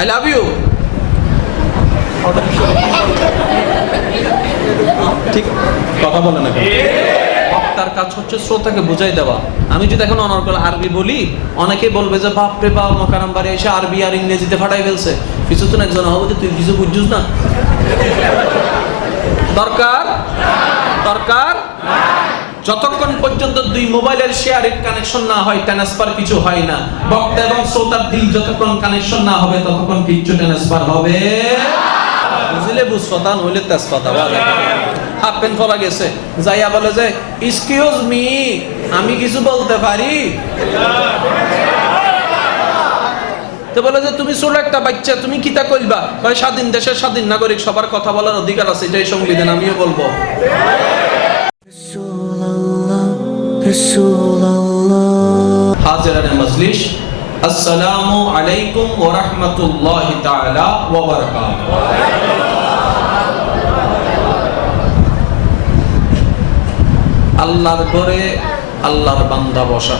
I love you. ঠিক কথা বলে না, তার কাজ হচ্ছে শ্রোতাকে বুঝাই দেওয়া। আমি যদি এখন অনর্গল আরবি বলি, অনেকে বলবে যে বাপ রে বাপ, মকারাম বাড়ি এসে আরবি আর ইংরেজিতে ফাটাই ফেলছে। কিছুক্ষণ একজন হবে যে তুই কিছু বুঝছিস না। দরকার দরকার যতক্ষণ পর্যন্ত দুই মোবাইলের শেয়ারের কানেকশন না হয়, ট্রান্সফার কিছু হয় না। বক্তা এবং শ্রোতার দিল যতক্ষণ কানেকশন না হবে, ততক্ষণ কিছু ট্রান্সফার হবে। বুঝলে বুঝতা নইলে তেজপাতা হাফ প্যান্ট পরা গেছে, যাইয়া বলে যে এক্সকিউজ মি, আমি কিছু বলতে পারি? তো বলে যে তুমি ছোট একটা বাচ্চা, তুমি কিতা কইবা? স্বাধীন দেশের স্বাধীন নাগরিক, সবার কথা বলার অধিকার আছে, এটাই সংবিধান, আমিও বলবো। হাজিরানে মজলিস, আসসালামু আলাইকুম ওয়া রাহমাতুল্লাহি তাআলা ওয়া বারাকাতুহু। আল্লাহর ঘরে আল্লাহর বান্দা বসা,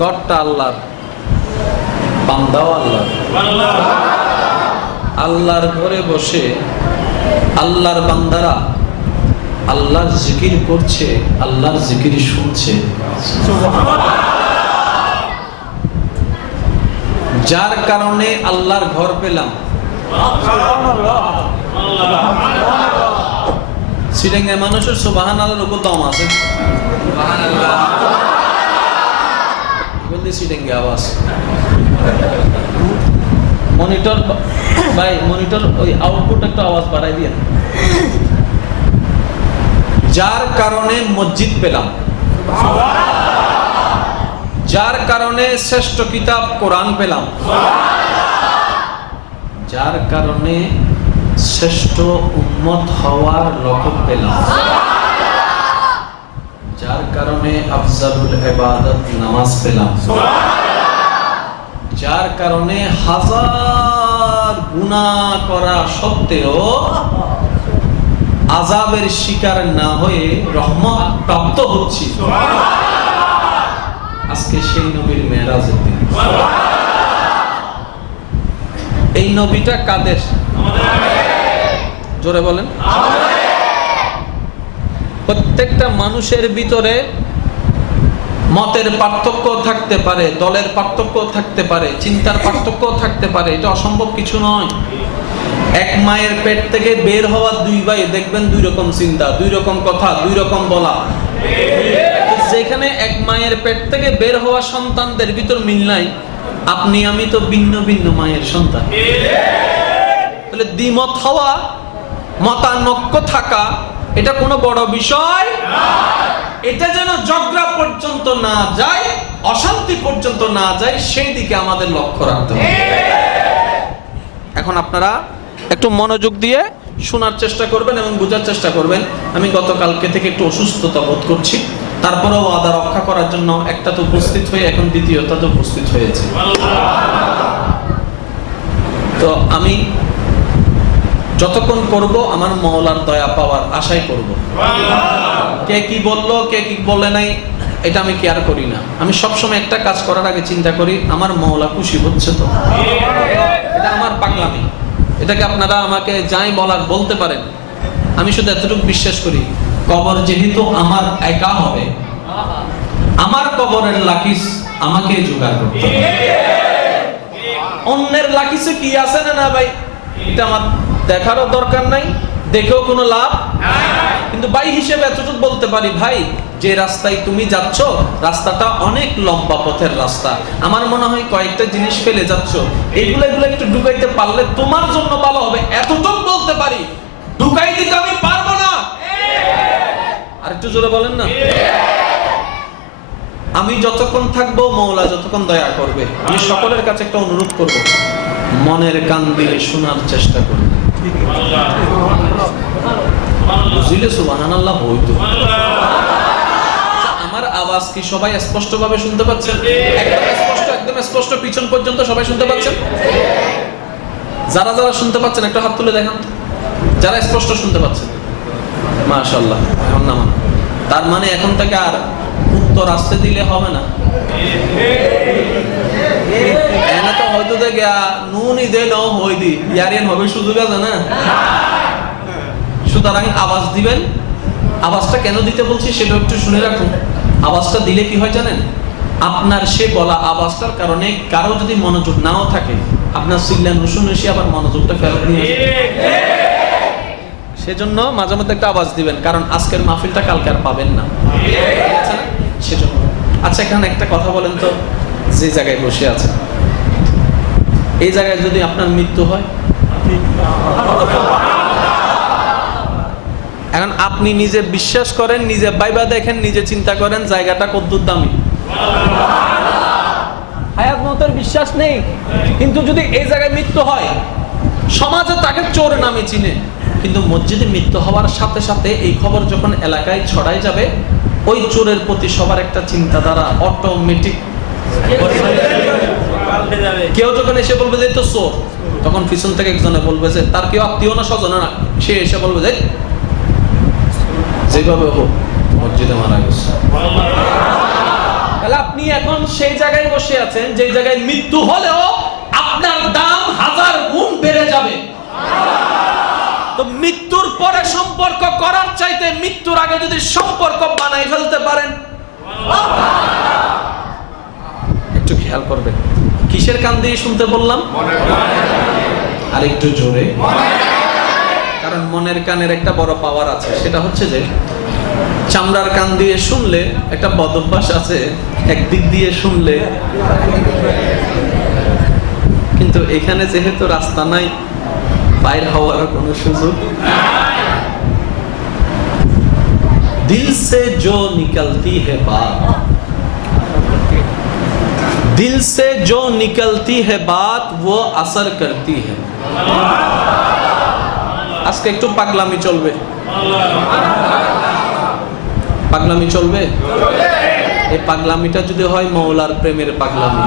ঘরটা আল্লাহর, বান্দাও আল্লাহর। আল্লাহর ঘরে বসে আল্লাহর বান্দারা আল্লাহর জিকির করছে, আল্লাহর জিকির শুনছে। যার কারণে আল্লাহর ঘর পেলাম। সিলেঙ্গা মানুষের সুবহানাল্লাহর উপর দম আছে। সিলেঙ্গা আওয়াজ মনিটর ভাই, মনিটর ওই আউটপুট একটা আওয়াজ বাড়াই দিয়ে। যার কারণে মসজিদ পেলাম, যার কারণে শ্রেষ্ঠ কিতাব কোরআন পেলাম, যার কারণে শ্রেষ্ঠ উম্মত হওয়ার লক্ষ্য পেলাম, যার কারণে আফজালুল ইবাদত নামাজ পেলাম, যার কারণে হাজার গুনাহ করা সত্ত্বেও আযাবের শিকার না হয়ে রহমত প্রাপ্ত হচ্ছি। আজকে সেই নবীর মেরাজের দিন। এই নবীটা কাদের? জোরে বলেন। প্রত্যেকটা মানুষের ভিতরে মতের পার্থক্য থাকতে পারে, দলের পার্থক্য থাকতে পারে, চিন্তার পার্থক্য থাকতে পারে, এটা অসম্ভব কিছু নয়। এক মায়ের পেট থেকে বের হওয়া দুই ভাই, দেখবেন দুই রকম চিন্তা, দুই রকম কথা, দুই রকম বলা। যেখানে এক মায়ের পেট থেকে বের হওয়া সন্তানদের ভিতর মিল নাই, আপনি আমি তো ভিন্ন ভিন্ন মায়ের সন্তান। তাহলে দ্বিমত হওয়া, মতানৈক্য থাকা, এটা কোনো বড় বিষয় না। এটা যেন ঝগড়া পর্যন্ত না যায়, অশান্তি পর্যন্ত না যায়, সেই দিকে আমাদের লক্ষ্য রাখতে হবে। এখন আপনারা একটু মনোযোগ দিয়ে শোনার চেষ্টা করবেন এবং বোঝার চেষ্টা করবেন। আমি গতকালকে থেকে একটু অসুস্থতা বোধ করছি, তারপরেও ওয়াদা রক্ষা করার জন্য একটা তো উপস্থিত হয়ে এখন দ্বিতীয়টা তো উপস্থিত হয়েছে। তো আমি যতক্ষণ করব আমার মওলার দয়া পাওয়ার আশাই করব। কে কি বললো, কে কি বলে নাই, এটা আমি কেয়ার করি না। আমি সবসময় একটা কাজ করার আগে চিন্তা করি আমার মওলা খুশি হচ্ছে তো। এটা আমার পাগলামি। এটাকে আপনারা আমাকে যাই বলার বলতে পারেন, আমি শুধু এতটুকু বিশ্বাস করি, কবর যেহেতু আমার একা হবে, আমার কবরের লাকিস আমাকে জোগাড় করতে হবে। অন্যের লাকিসে কি আছে না না ভাই, এটা আমার দেখারও দরকার নাই, দেখেও কোনো লাভ নাই। কিন্তু ভাই হিসেবে এতটুকু বলতে পারি, ভাই যে রাস্তায় তুমি যাচ্ছ, রাস্তাটা অনেক লম্বা পথের রাস্তা। আমার মনে হয় কয়েকটা জিনিস ফেলে যাচ্ছ, এগুলো একটু ঢুকাইতে পারলে তোমার জন্য ভালো হবে। এতটুকু বলতে পারি, ঢুকাই দিতে আমি পারবো না। আরেকটু জোরে বলেন না। আমি যতক্ষণ থাকবো, মওলা যতক্ষণ দয়া করবে। আমি সকলের কাছে একটা অনুরোধ করব, মনের কান দিয়ে শোনার চেষ্টা করবে। বুঝলে সুবহানাল্লাহ হইতো। আমার আওয়াজ কি সবাই স্পষ্টভাবে শুনতে পাচ্ছেন? একদম স্পষ্ট পিছন পর্যন্ত সবাই শুনতে পাচ্ছেন? যারা যারা শুনতে পাচ্ছেন একটা হাত তুলে দেখান। যারা স্পষ্ট শুনতে পাচ্ছেন, মাশাআল্লাহ। এখন নামান। তার মানে এখন থেকে আর উত্তর আসতে দিলে হবে না। এনে তো হয়তো দেখে নুনই দে ন হই দি ইয়ারিয়ান হবে সুযোগ আছে না। সুতরাং আওয়াজ দিবেন। আওয়াজটা কেন দিতে বলছি সেটা একটু শুনে রাখুন। আওয়াজটা দিলে কি হয় জানেন? আপনার সে বলা আওয়াজটার কারণে কারো যদি মনোযোগ নাও থাকে, আপনার চিল্লানো শুনে সে আবার মনোযোগটা ফেরত নিয়ে আসবে। সেজন্য মাঝে মধ্যে একটা আওয়াজ দিবেন, কারণ আজকের মাহফিলটা কালকে আর পাবেন না, সেজন্য। আচ্ছা, এখানে একটা কথা বলেন তো, যে জায়গায় বসে আছেন এই জায়গায় যদি আপনার মৃত্যু হয়, এখন আপনি নিজে বিশ্বাস করেন, নিজে বাইবা দেখেন, নিজে চিন্তা করেন জায়গাটা কদ্দুর দামি। হায়াত মতের বিশ্বাস নেই, কিন্তু যদি এই জায়গায় মৃত্যু হয়, সমাজে তাকে চোর নামে চিনে, কিন্তু মসজিদে মৃত্যু হওয়ার সাথে সাথে এই খবর যখন এলাকায় ছড়াই যাবে, ওই চোরের প্রতি সবার একটা চিন্তাধারা অটোমেটিক। কেউ যখন এসে বলবে যে তো চোর, তখন পিছন থেকে একজনে বলবে যে তার কেউ আত্মীয় না স্বজন না, সে এসে বলবে যে যেভাবে হোক মসজিদে মারা গেছে। তাহলে আপনি এখন সেই জায়গায় বসে আছেন যে জায়গায় মৃত্যু হলেও আপনার দাম 1000 গুণ বেড়ে যাবে। তো মৃত্যুর পরে সম্পর্ক করার চাইতে মৃত্যুর আগে যদি সম্পর্ক বানাই ফেলতে পারেন, একটু খেয়াল করবেন। কিসের কান দিয়ে শুনতে বললাম? আর একটু জোরে, কারণ মনের কানের একটা বড় পাওয়ার আছে। সেটা হচ্ছে যে চামড়ার কান দিয়ে শুনলে একটা বদভ্যাস আছে, একদিক দিয়ে শুনলে, কিন্তু এখানে যেহেতু রাস্তা নাই, বাইর হওয়ার কোনো সুযোগ। দিল সে जो निकलती है बात, दिल से जो निकलती है बात वो असर करती है। আজকে একটু পাগলামি চলবে, পাগলামি চলবে। এই পাগলামিটা যদি হয় মওলার প্রেমের পাগলামি।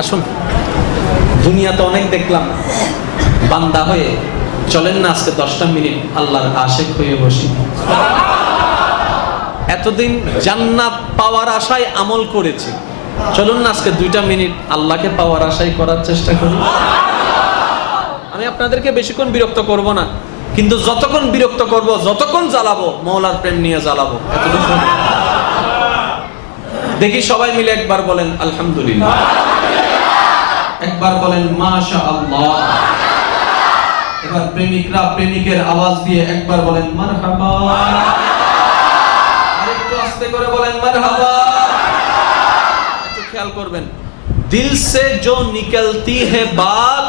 আসুন, দুনিয়াতে অনেক দেখলাম, বান্দা হয়ে চলেন না আজকে 10টা মিনিট আল্লাহর আশিক হয়ে বসি। এতদিন জান্নাত পাওয়ার আশায় আমল করেছি, চলুন না আজকে 2টা মিনিট আল্লাহকে পাওয়ার আশায় করার চেষ্টা করি। আমি আপনাদেরকে বেশিক্ষণ বিরক্ত করব না, কিন্তু যতক্ষণ বিরক্ত করব, যতক্ষণ জ্বালাবো, মওলার প্রেম নিয়ে জ্বালাবো। এতটুকু দেখি সবাই মিলে একবার বলেন আলহামদুলিল্লাহ, একবার বলেন মাশাআল্লাহ। এবার প্রেমিকরা প্রেমিকের আওয়াজ দিয়ে একবার বলেন মারহাবা, আরেকটু আস্তে করে বলেন মারহাবা। একটু খেয়াল করবেন, দিল সে जो निकलती है बात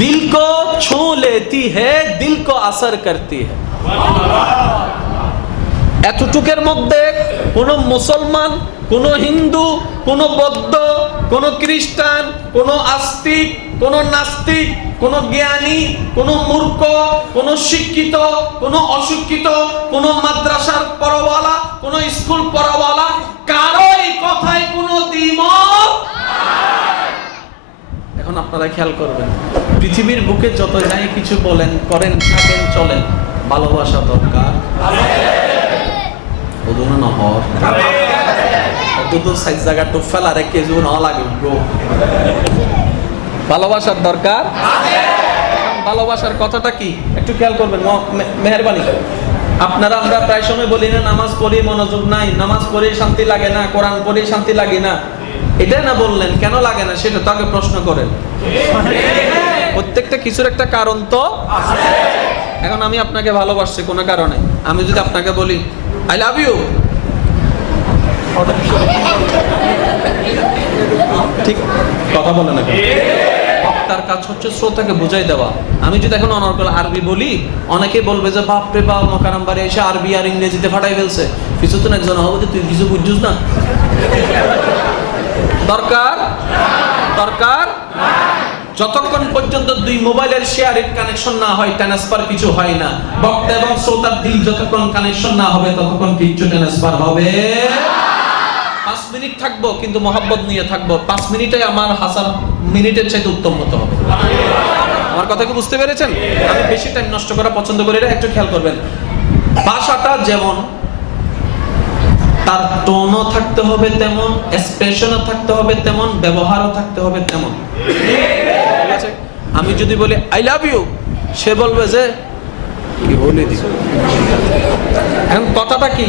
दिल को छू लेती है, दिल को असर करती है। এতটুকের মধ্যে কোন মুসলমান, কোন হিন্দু, কোন বৌদ্ধ, কোন খ্রিস্টান, কোন আস্তিক, কোন নাস্তিক, কোন জ্ঞানী, কোন মূর্খ, কোন শিক্ষিত, কোন অশিক্ষিত, কোন মাদ্রাসার পড়াওয়ালা, কোন স্কুল পড়াওয়ালা, কারো এই কথায় কোনো দ্বিমত। এখন আপনারা খেয়াল করবেন, পৃথিবীর বুকে যত যাই কিছু বলেন, করেন, থাকেন, চলেন, ভালোবাসা দরকার। ওদুনো নহর ওদুতো সাইজ জায়গা তো ফেলা রে কেজু না লাগে ব্রো। ভালোবাসার দরকার। ভালোবাসার কথাটা কি একটু খেয়াল করবেন, মেহেরবানি। আপনারা আমরা প্রায় সময় বলি না নামাজ পড়ি মনোযোগ নাই, নামাজ পড়ি শান্তি লাগে না, কোরআন পড়ি শান্তি লাগে না। এটা না বললেন, কেন লাগে না সেটা তো আগে প্রশ্ন করেন। প্রত্যেকটা কিছুর একটা কারণ তো আছে। এখন আমি আপনাকে ভালোবাসছি কোনো কারণে, আমি যদি আপনাকে বলি আই লাভ ইউ, ঠিক কথা বলে না? বক্তার কাজ হচ্ছে শ্রোতাকে বুঝাই দেওয়া। আমি যদি এখন অনর্গল আরবি বলি, অনেকে বলবে যে বাপ রে বাপ, মকারাম বাড়ি এসে আরবি আর ইংরেজিতে ফাটাই ফেলছে। কিছুদিন একজন হবে যে তুই কিছু বুঝছিস না। দরকার দরকার যতক্ষণ পর্যন্ত 2 মোবাইলের শেয়ারের কানেকশন না হয়, ট্রান্সফার কিছু হয় না। বক্তা এবং শ্রোতার দিল যতক্ষণ কানেকশন না হবে, ততক্ষণ কিছু ট্রান্সফার হবে। 5 মিনিট থাকবো কিন্তু মহব্বত নিয়ে থাকবো। 5 মিনিটে আমার 1000 মিনিটের চাইতে উত্তম হতে হবে। আমার কথা কি বুঝতে পেরেছেন? আমি বেশি টাইম নষ্ট করা পছন্দ করি না। একটু খেয়াল করবেন, ভাষাটা যেমন টোনও থাকতে হবে তেমন, এক্সপ্রেশনও থাকতে হবে তেমন, ব্যবহারও থাকতে হবে তেমন। ঠিক আছে? আমি যদি বলি আই লাভ ইউ, সে বলবে যে কি বলে দিস। এখন কথাটা কি,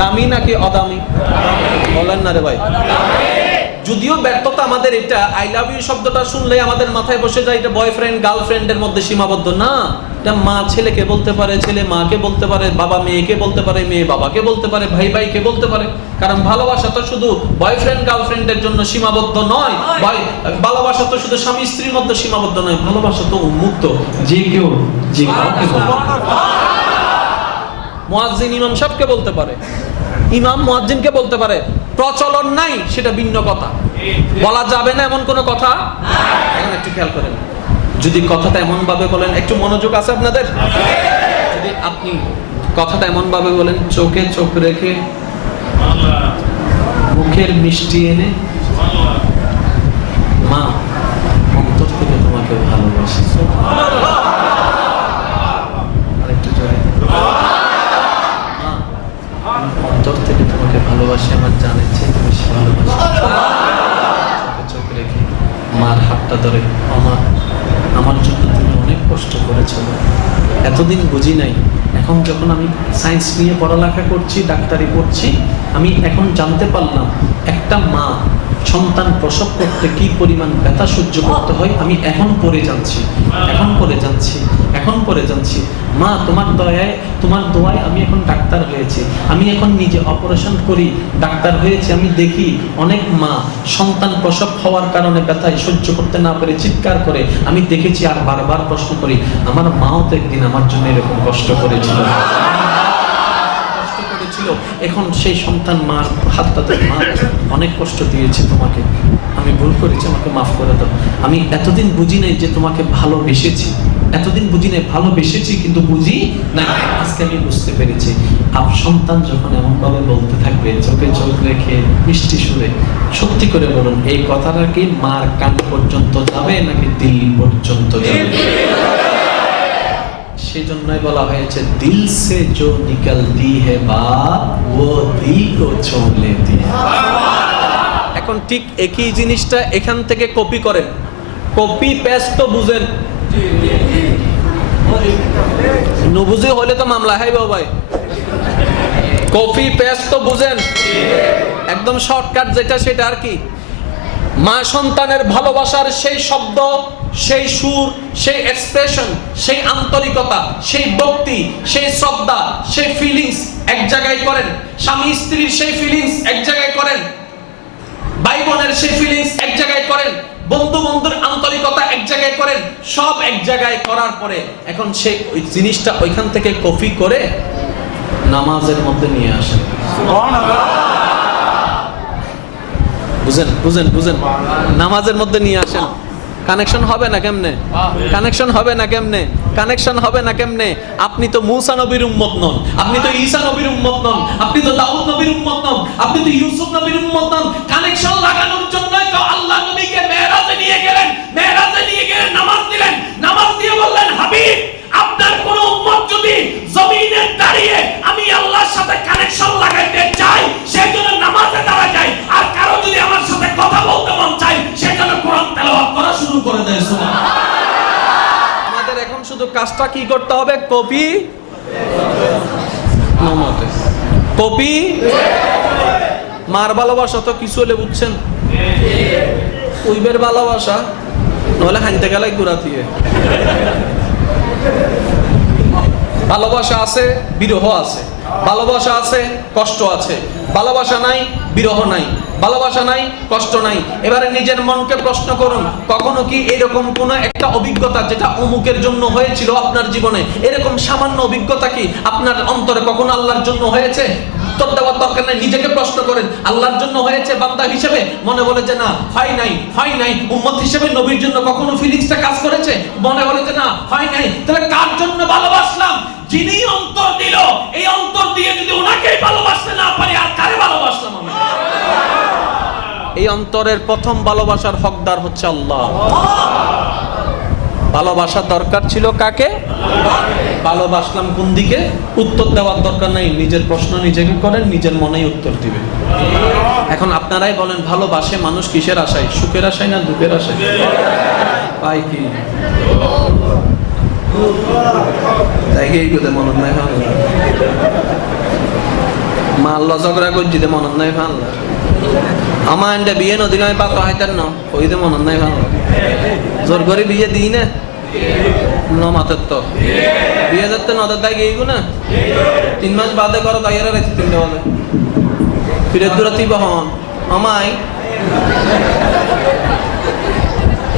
দামি নাকি অদামি? বলেন না রে ভাই। যদিও ব্যর্থতা আমাদের এটা, আই লাভ ইউ শব্দটা শুনলে আমাদের মাথায় বসে যায় এটা বয়ফ্রেন্ড গার্লফ্রেন্ডের মধ্যে সীমাবদ্ধ। না, এটা মা ছেলেকে বলতে পারে, ছেলে মাকে বলতে পারে, বাবা মেয়েকে বলতে পারে, মেয়ে বাবাকে বলতে পারে, ভাই ভাইকে বলতে পারে। কারণ ভালোবাসা তো শুধু বয়ফ্রেন্ড গার্লফ্রেন্ডের জন্য সীমাবদ্ধ নয়, ভালোবাসা তো শুধু স্বামী স্ত্রীর মধ্যে সীমাবদ্ধ নয়, ভালোবাসা তো উন্মুক্ত, যে কেউ যে কাউকে বলতে পারে। মুয়াজ্জিন ইমাম সাহেবকে বলতে পারে, ইমাম মুয়াজ্জিনকে বলতে পারে। প্রচলন নাই সেটা ভিন্ন কথা, বলা যাবে না এমন কোনো কথা এখন একটু খেয়াল করেন। যদি কথাটা এমন ভাবে বলেন, একটু মনোযোগ আছে আপনাদের? যদি আপনি কথাটা এমন ভাবে বলেন, চোখে চোখ রেখে, মুখের মিষ্টি এনে, মা অন্তর থেকে তোমাকে ভালোবাসি। আরেকটু জোরে, অন্তর থেকে তোমাকে ভালোবাসি, আমার জানের চেয়ে তুমি ভালোবাসি। চোখ রেখে মার হাতটা ধরে, আমার জন্য তুমি অনেক কষ্ট করেছো, এতদিন বুঝি নাই, এখন যখন আমি সায়েন্স নিয়ে পড়ালেখা করছি, ডাক্তারি পড়ছি, আমি এখন জানতে পারলাম একটা মা সন্তান প্রসব করতে কি পরিমাণ ব্যথা সহ্য করতে হয়। আমি এখন পড়ে যাচ্ছি, এখন পড়ে যাচ্ছি। মা তোমার দয়ায়, তোমার দোয়ায় আমি এখন ডাক্তার হয়েছি, আমি এখন নিজে অপারেশন করি, ডাক্তার হয়েছি। আমি দেখি অনেক মা সন্তান প্রসব হওয়ার কারণে ব্যথায় সহ্য করতে না পেরে চিৎকার করে। আমি দেখেছি আর বারবার প্রশ্ন করি, আমার মাও তো একদিন আমার জন্য এরকম কষ্ট করেছিল। এখন সেই সন্তান মার হাতটা ধরে, মা অনেক কষ্ট দিয়েছে তোমাকে, আমি ভুল করেছি, আমাকে মাফ করে দাও। আমি এতদিন বুঝি নাই যে তোমাকে ভালোবেসেছি, এতদিন বুঝি নাই, ভালোবেসেছি কিন্তু বুঝি না, আজকে আমি বুঝতে পেরেছি। আর সন্তান যখন এমন ভাবে বলতে থাকবে, চোখে চোখ রেখে মিষ্টি সুরে, সত্যি করে বলুন, এই কথাটা কি মার কান পর্যন্ত যাবে নাকি দিল পর্যন্ত যাবে? সেজন্যই বলা হয়েছে, দিল সে জো নিকলতি হে বাত ও দিল কো ছো লেতি হ্যায়। এখন ঠিক একই জিনিসটা এখান থেকে কপি করেন, কপি পেস্ট তো বুঝেন, নবুঝে হলে তো মামলা হয় ভাই। কপি পেস্ট তো বুঝেন, একদম শর্টকাট যেটা সেটা আর কি, মা সন্তানের ভালোবাসার সেই শব্দ, সেই সুর, সেই এক্সপ্রেশন, সেই আন্তরিকতা, সেই ভক্তি, সেই শ্রদ্ধা, সেই ফিলিংস এক জায়গায় করেন। স্বামী স্ত্রীর সেই ফিলিংস এক জায়গায় করেন, ভাই বোনের সেই ফিলিংস এক জায়গায় করেন, বন্ধু বন্ধুর আন্তরিকতা এক জায়গায় করেন। সব এক জায়গায় করার পরে এখন সেই ওই জিনিসটা ওইখান থেকে কপি করে নামাজের মধ্যে নিয়ে আসেন। বুঝেন বুঝেন বুঝেন, নামাজের মধ্যে নিয়ে আসেন। কানেকশন হবে না কেমনে? কানেকশন হবে না কেমনে? কানেকশন হবে না কেমনে? আপনি তো মুসা নবীর উম্মত নন, আপনি তো ঈসা নবীর উম্মত নন, আপনি তো দাউদ নবীর উম্মত নন, আপনি তো ইউসুফ নবীর উম্মত নন। কানেকশন লাগানোর জন্য তো আল্লাহ নবীকে মেরাজে নিয়ে গেলেন, মেরাজে নিয়ে গেলেন, নামাজ দিলেন, নামাজ দিয়ে বললেন, হাবিব আপনার কোন উম্মত যদি জমিনে দাঁড়িয়ে আমি আল্লাহর সাথে কানেকশন লাগাইতে চাই, সেজন্য নামাজে দাঁড়া যায়, আর কারো যদি আমার সাথে কথা বলতে মন চাই, সেজন্য কোরআন তেলাওয়াত করা শুরু করে দেয়। সুবহানাল্লাহ। আমাদের এখন শুধু কাজটা কি করতে হবে? কপি নামাতে, কপি। মার ভালোবাসা তো কিছু হলে বুঝছেন, ওইবের ভালোবাসা নহলে হানতে গেলে গুড়াতিয়ে। ভালোবাসা আছে, বিরহ আছে, ভালোবাসা আছে, কষ্ট আছে, ভালোবাসা নাই, বিরহ নাই, ভালোবাসা নাই, কষ্ট নাই। এবারে নিজের মনকে প্রশ্ন করুন, কখনো কি এরকম কোন একটা অভিজ্ঞতা যেটা অমুকের জন্য হয়েছিল আপনার জীবনে, এরকম সামান্য অভিজ্ঞতা কি আপনার অন্তরে কখনো আল্লাহর জন্য হয়েছে? উত্তর দেওয়ার দরকার নাই, নিজেকে প্রশ্ন করেন, আল্লাহর জন্য হয়েছে বান্দা হিসেবে? মনে বলে যে না, হয় নাই, হয় নাই। উম্মত হিসেবে নবীর জন্য কখনো ফিলিংসটা কাজ করেছে? মনে বলে যে না, হয় নাই। তাহলে কার জন্য ভালোবাসলাম? যিনি অন্তর দিল, এই অন্তর দিয়ে যদি ওনাকেই ভালোবাসতে না পারি, আর কারে ভালোবাসলাম আমি? এই অন্তরের প্রথম ভালোবাসার হকদার হচ্ছে আল্লাহ। ভালোবাসার দরকার ছিল কাকে? ভালোবাসলাম কোন দিকে? উত্তর দেওয়ার দরকার নাই, নিজের প্রশ্ন নিজেকে করেন, নিজের মনেই উত্তর দিবে। এখন আপনারাই বলেন, ভালোবাসে মানুষ কিসের আশায়? সুখের আশায় না দুঃখের আশায়? পাই কি তাই কি কোথায় মনত নাই ভালো মাল্ল ঝগড়া করছিতে মনত নাই ভালো আমার এন্ডে বিয়ে নদী নয় পাত্র হাইতেন না ওইতে মনত নাই ভালো জোর করে বিয়ে দিই না মাতের তো বিয়ে যাতে নদের দায় গিয়ে না 3 মাস বাদে করো তাই আর 3টে বাজে ফিরে দূরে তুই বহন আমায়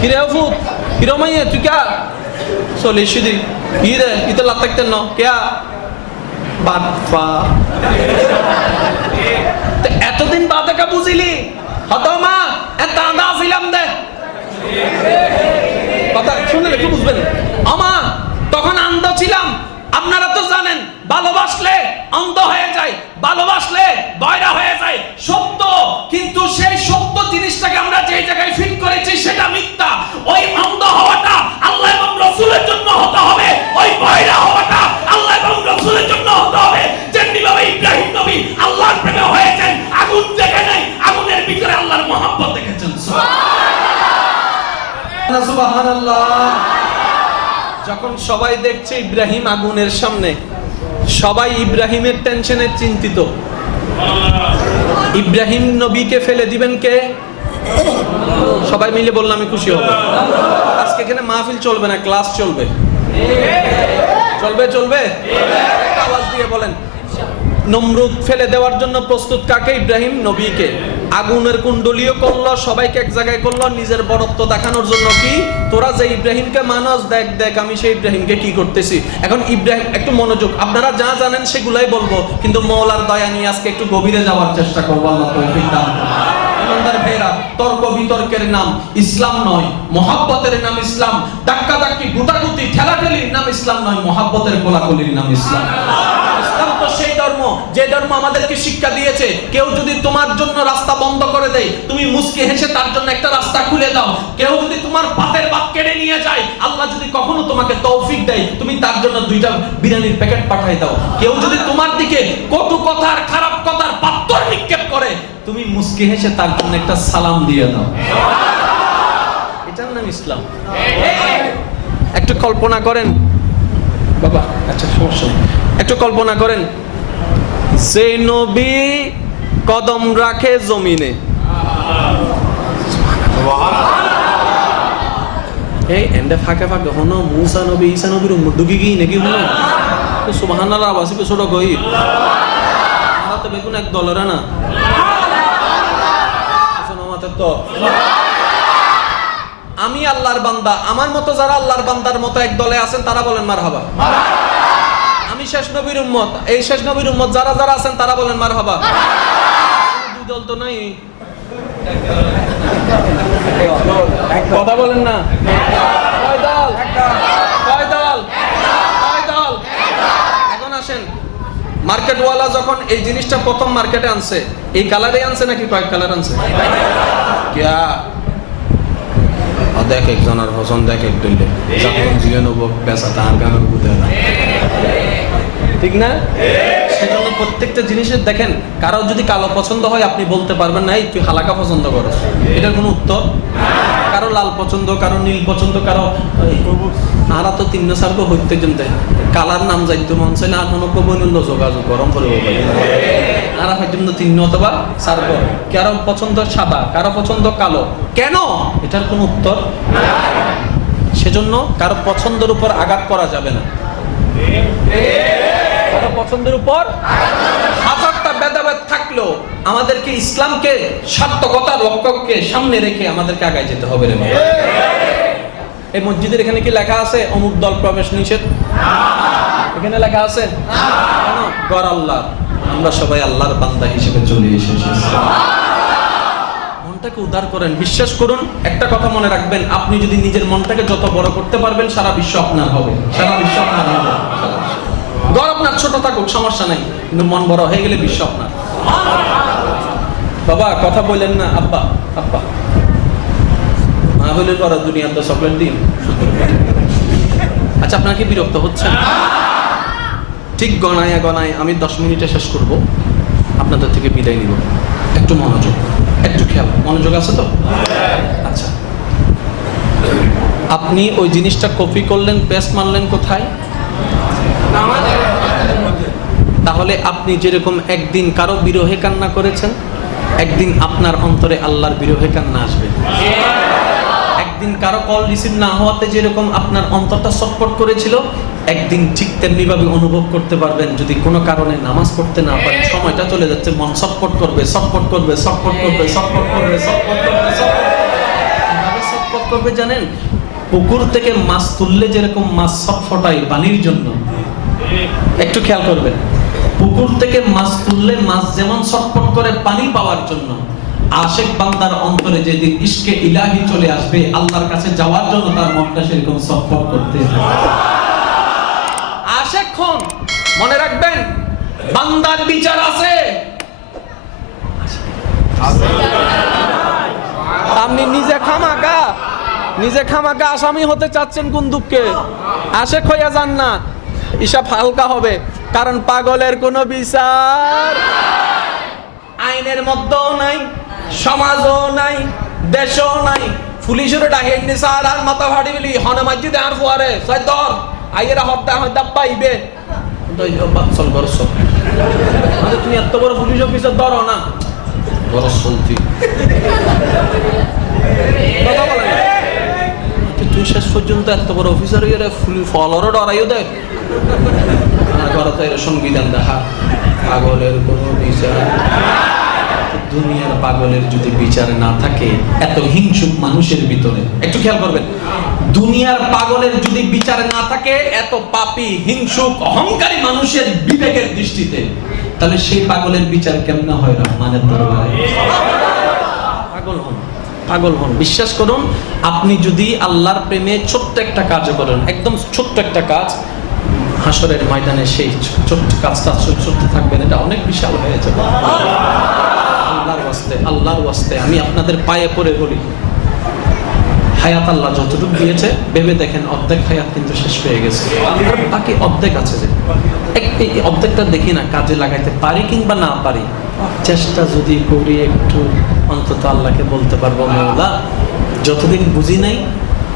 কিরে ফুট কিরো মাইয়ে তুই কা চলে এসে ইদে ইতে লাত থাকতেন না কেয়া বাপ্পা এতদিন বাদে কা বুঝিলি হতো মা এত আদা ছিলাম দে কথা শুনলে একটু বুঝবেন আমা তখন অন্ধ ছিলাম। আপনারা তো জানেন ভালোবাসলে অন্ধ হয়ে যায়, ভালোবাসলে বয়রা হয়ে যায় সত্য, কিন্তু সেই সত্য জিনিসটাকে আমরা যে জায়গায় ফিট করেছি সেটা মিথ্যা। ওই অন্ধ হওয়াটা আল্লাহ এবং রাসূলের জন্য হতে হবে, ওই বয়রা হওয়াটা আল্লাহ এবং রাসূলের জন্য হতে হবে। যেমনিভাবে ইব্রাহিম নবী আল্লাহর প্রেমে হয়েছেন, আগুন দেখে নাই, আগুনের ভিতরে আল্লাহর মহব্বত দেখেছেন। সুবহানাল্লাহ। যখন সবাই দেখছে ইব্রাহিম আগুনের সামনে, সবাই ইব্রাহিমের টেনশনে চিন্তিত। ইব্রাহিম নবীকে ফেলে দিবেন কে? সবাই মিলে বললাম আমি খুশি হব। আজকে এখানে মাহফিল চলবে না, ক্লাস চলবে। চলবে চলবে আওয়াজ দিয়ে বলেন। নমরুদ ফেলে দেওয়ার জন্য প্রস্তুত কাকে? ইব্রাহিম নবীকে। আগুনের কুণ্ডলীয় করলো, সবাইকে এক জায়গায় করলো নিজের বড়ত্ব দেখানোর জন্য। কি তোরা যে ইব্রাহিমকে মানস, দেখ দেখ আমি সেই ইব্রাহিমকে কি করতেছি। এখন ইব্রাহিম, একটু মনোযোগ, আপনারা যা জানেন সেগুলাই বলবো, কিন্তু মওলার দয়া নিয়ে আজকে একটু গভীরে যাওয়ার চেষ্টা করবো। আল্লাহ তৌফিক দান করুন। ইমানদার ভাইরা, তর্ক বিতর্কের নাম ইসলাম নয়, মহাব্বতের নাম ইসলাম। ধাক্কা ধাক্কি গুতাগুতি ঠেলাঠেলির নাম ইসলাম নয়, মহাব্বতের কোলাকুলির নাম ইসলাম। ইসলাম তো সেই ধর্ম যে ধর্ম আমাদেরকে শিক্ষা দিয়েছে, কেউ যদি তোমার জন্য রাস্তা বন্ধ করে দেয়, তুমি মুস্কি হেসে তার জন্য একটা রাস্তা খুলে দাও। কেউ যদি তোমার ভাতের ভাত কেড়ে নিয়ে যায়, আল্লাহ যদি কখনো তোমাকে তৌফিক দেয়, তুমি তার জন্য 2টা বিরিয়ানির প্যাকেট পাঠাই দাও। কেউ যদি তোমার দিকে কটু কথার, খারাপ কথার পাথর নিক্ষেপ করে, তুমি মুস্কি হেসে তার জন্য একটা সালাম দিয়ে দাও। এটার নাম ইসলাম। একটু কল্পনা করেন বাবা, আচ্ছা সমস্যা নেই, একটু কল্পনা করেন যে নবী কদম রাখে জমিনে, এই এন্ডে ফাঁকে ফাঁকে হনো মুসা নবী ঈসা নবীর উম্মত ঢুকি গই নাকি হনো তো সুবহানাল্লাহ আবাসি ছোট কই আমরা তো বেগুন এক ডলার না তো। আমি আল্লাহর বান্দা, আমার মতো যারা আল্লাহর বান্দার মতো এক দলে আছেন তারা বলেন মারহাবা। আমি শেষ নবীর উম্মত, এই শেষ নবীর উম্মত যারা যারা আছেন তারা বলেন মারহাবা। দুই দল তো নাই, কথা বলেন না। কয় দল? কয় দল? কয় দল? এখন আসেন, মার্কেটওয়ালা যখন এই জিনিসটা প্রথম মার্কেটে আনছে, এই কালারে আনছে নাকি কয়েক কালার আনছে? কিয়া দেখ একজনের পছন্দ, দেখ এক দলে যখন জিয়ে নেবো পেশা তার গানের বুঝে না, ঠিক না? সেজন্য প্রত্যেকটা জিনিসের দেখেন, কারো যদি কালো পছন্দ হয় আপনি বলতে পারবেন না এই তুই হালাকা পছন্দ করো, এটার কোনো উত্তর। কারো লাল পছন্দ, কারো নীল পছন্দ, কারো আরা তো 3 সার্গ হইতে জমতে কালার নাম যাইতো মন চাইলে আর কোনো কমনূল্য যোগাযোগ গরম করে আর হয়তো 3 অথবা সার্গ। কারো পছন্দ সাদা, কারো পছন্দ কালো, কেন? এটার কোনো উত্তর। সেজন্য কারো পছন্দের উপর আঘাত করা যাবে না। কারো পছন্দের উপর হাজারটা ভেদাভেদ থাকলেও আমাদেরকে ইসলামকে, সার্থকতা, লক্ষ্যকে সামনে রেখে আমাদেরকে আগায় যেতে হবে রে। এই মসজিদের এখানে কি লেখা আছে অমুক দল প্রবেশ নিষেধ? এখানে লেখা আছে? কেন? গর আল্লাহ, আমরা সবাই আল্লাহর বান্দা হিসেবে চলে এসেছি। মনটাকে উদার করেন, বিশ্বাস করুন। একটা কথা মনে রাখবেন, আপনি যদি নিজের মনটাকে যত বড় করতে পারবেন, সারা বিশ্ব আপনার হবে। সারা বিশ্ব আপনার হবে। ঘর আপনার ছোট থাকুক সমস্যা নাই, কিন্তু মন বড় হয়ে গেলে বিশ্ব আপনার। বাবা কথা বললেন না, আব্বা আব্বা মা বলে দুনিয়া তো চকলেট দিন। আচ্ছা, আপনারা কি বিরক্ত হচ্ছেন? ঠিক গণায় আমি 10 মিনিটে শেষ করব, আপনাদের থেকে বিদায় নিব। একটু মনোযোগ, একটু খেয়াল, মনোযোগ আছে তো? আচ্ছা, আপনি ওই জিনিসটা কপি করলেন, পেস্ট মারলেন কোথায়? তাহলে আপনি যেরকম একদিন কারো বিরহে কান্না করেছেন, একদিন আপনার অন্তরে আল্লাহর বিরহে কান্না আসবে। একদিন কারো কল রিসিভ না হওয়াতে যেরকম আপনার অন্তরটা ছটফট করেছিল, একদিন ঠিক তেমনি ভাবে অনুভব করতে পারবেন যদি কোনো কারণে নামাজ পড়তে না পারেন, সময়টা চলে যাচ্ছে, মন ছটফট করবে, ছটফট করবে, ছটফট করবে, ছটফট করবে, ছটফট করবে, কিভাবে ছটফট করবে জানেন? পুকুর থেকে মাছ তুললে যেরকম মাছ ছটফটায় পানির জন্য, একটু খেয়াল করবেন, পুকুর থেকে মাছ তুললে মাছ যেমন ছটফট করে পানি পাওয়ার জন্য, আশেক বান্দার অন্তরে যেদিন ইশকে ইলাহি চলে আসবে, আল্লাহর কাছে যাওয়ার জন্য তার মনটা সেরকম ছটফট করতে থাকবে। আশেক হন, মনে রাখবেন বান্দার বিচার আছে। আপনি নিজে খামাকা আসামি হতে চাচ্ছেন কোন দুঃখে? আশেক হইয়া যান না, হিসাব হালকা হবে, কারণ পাগলের কোনো বিচার আইনের মধ্যেও নাই, সমাজও নাই, দেশও নাই। পুলিশের ডাকেন নিসার আর মাথা ফাটি বলি হনে মসজিদ আর ফুয়ারে সৈদর আইয়েরা হত্যা হত্যা পাইবে চল বড় সব। তুমি এত বড় পুলিশ অফিসার ধরো না, বড় চলতি কথা বলে না। তুই শেষ পর্যন্ত এত বড় অফিসার হয়ে ফলরও ডরাইও দেখ, ঘরে তো এর সংবিধান দেখা। পাগলের কোনো বিচার, দুনিয়ার পাগলের যদি বিচার না থাকে, এত হিংসুক মানুষের ভিতরে, একটু খেয়াল করবেন, দুনিয়ার পাগলের যদি বিচার না থাকে, এত পাপী হিংসুক অহংকারী মানুষের বিবেকের দৃষ্টিতে, তাহলে সেই পাগলের বিচার কেমন হয় রহমানের দরবারে? পাগল হন। বিশ্বাস করুন, আপনি যদি আল্লাহর প্রেমে ছোট্ট একটা কাজ করেন, একদম ছোট্ট একটা কাজ, হাসরের ময়দানে সেই ছোট্ট কাজটা ছোট্ট থাকবেন, এটা অনেক বিশাল হয়ে যাবে। আল্লাহর ওয়াস্তে আমি আপনাদের পায়ে পড়ে বলি, হায়াত আল্লাহ যতটুকু দিয়েছে ভেবে দেখেন, অর্ধেক হায়াত কিন্তু শেষ হয়ে গেছে, বাকি অর্ধেক আছে। যে এই অর্ধেকটা দেখি না কাজে লাগাইতে পারি কিংবা না পারি, চেষ্টা যদি করি একটু, অন্তত আল্লাহকে বলতে পারবো, মওলা যতদিন বুঝি নাই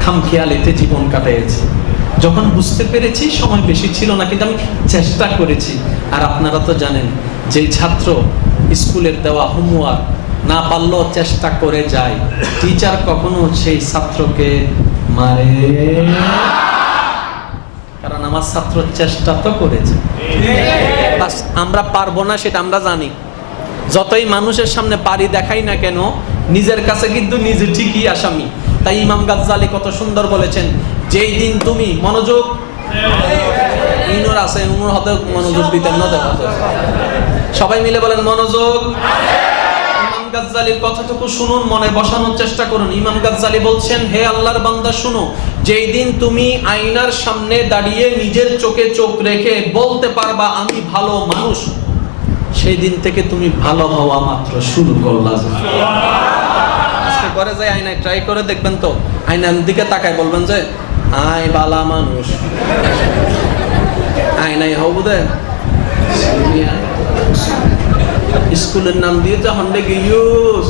খামখেয়ালিতে জীবন কাটাইছি, যখন বুঝতে পেরেছি সময় বেশি ছিল না, কিন্তু আমি চেষ্টা করেছি। আর আপনারা তো জানেন, যে ছাত্র স্কুলের দেওয়া হোমওয়ার্ক না পারলেও চেষ্টা করে যায়, টিচার কখনো সেই ছাত্রকে মারে, কারণ আমার ছাত্র চেষ্টা তো করেছে। আমরা পারবো না সেটা আমরা জানি, যতই মানুষের সামনে পারি দেখাই না কেন, নিজের কাছে কিন্তু নিজে ঠিকই আসামি। তাই ইমাম গাজ্জালি কত সুন্দর বলেছেন, যেই দিন তুমি মনোযোগ, ইনুর আছে উনুর হাতে মনোযোগ দিতেন না, সবাই মিলে বলেন মনোযোগ। ইমাম গাজ্জালির কথাটুকু শুনুন, মনে বসানোর চেষ্টা করুন। ইমাম গাজ্জালি বলছেন, হে আল্লাহর বান্দা শুনো, যেই দিন তুমি আয়নার সামনে দাঁড়িয়ে নিজের চোখে চোখ রেখে বলতে পারবা আমি ভালো মানুষ, সেই দিন থেকে তুমি ভালো হওয়া মাত্র শুরু করলা। আজকে ঘরে যাই আয়নায় ট্রাই করে দেখবেন তো, আয়নার দিকে তাকায় বলবেন যে আয় বালা মানুষ, আয়নায় হবো দে। স্কুলের নাম দিয়েছে হন্ডে গিয়ুস,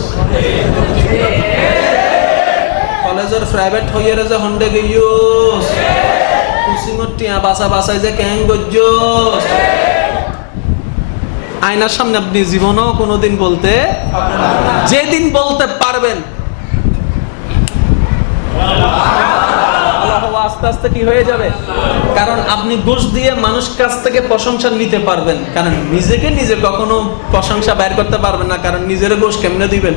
কলেজের প্রাইভেট হইয়ে যে হন্ডে গিয়ুস, কুসিমর টিয়া বাসা বাসায় যে ক্যাং গজ্জুস। আয়নার সামনে আপনি জীবনেও কোনোদিন বলতে, যেদিন বলতে পারবেন আস্তে আস্তে কি হয়ে যাবে, কারণ আপনি ঘুষ দিয়ে মানুষ কাছ থেকে প্রশংসা নিতে পারবেন, কারণ নিজেকে নিজে কখনো প্রশংসা বের করতে পারবেন না, কারণ নিজের ঘুষ কেমনে দিবেন?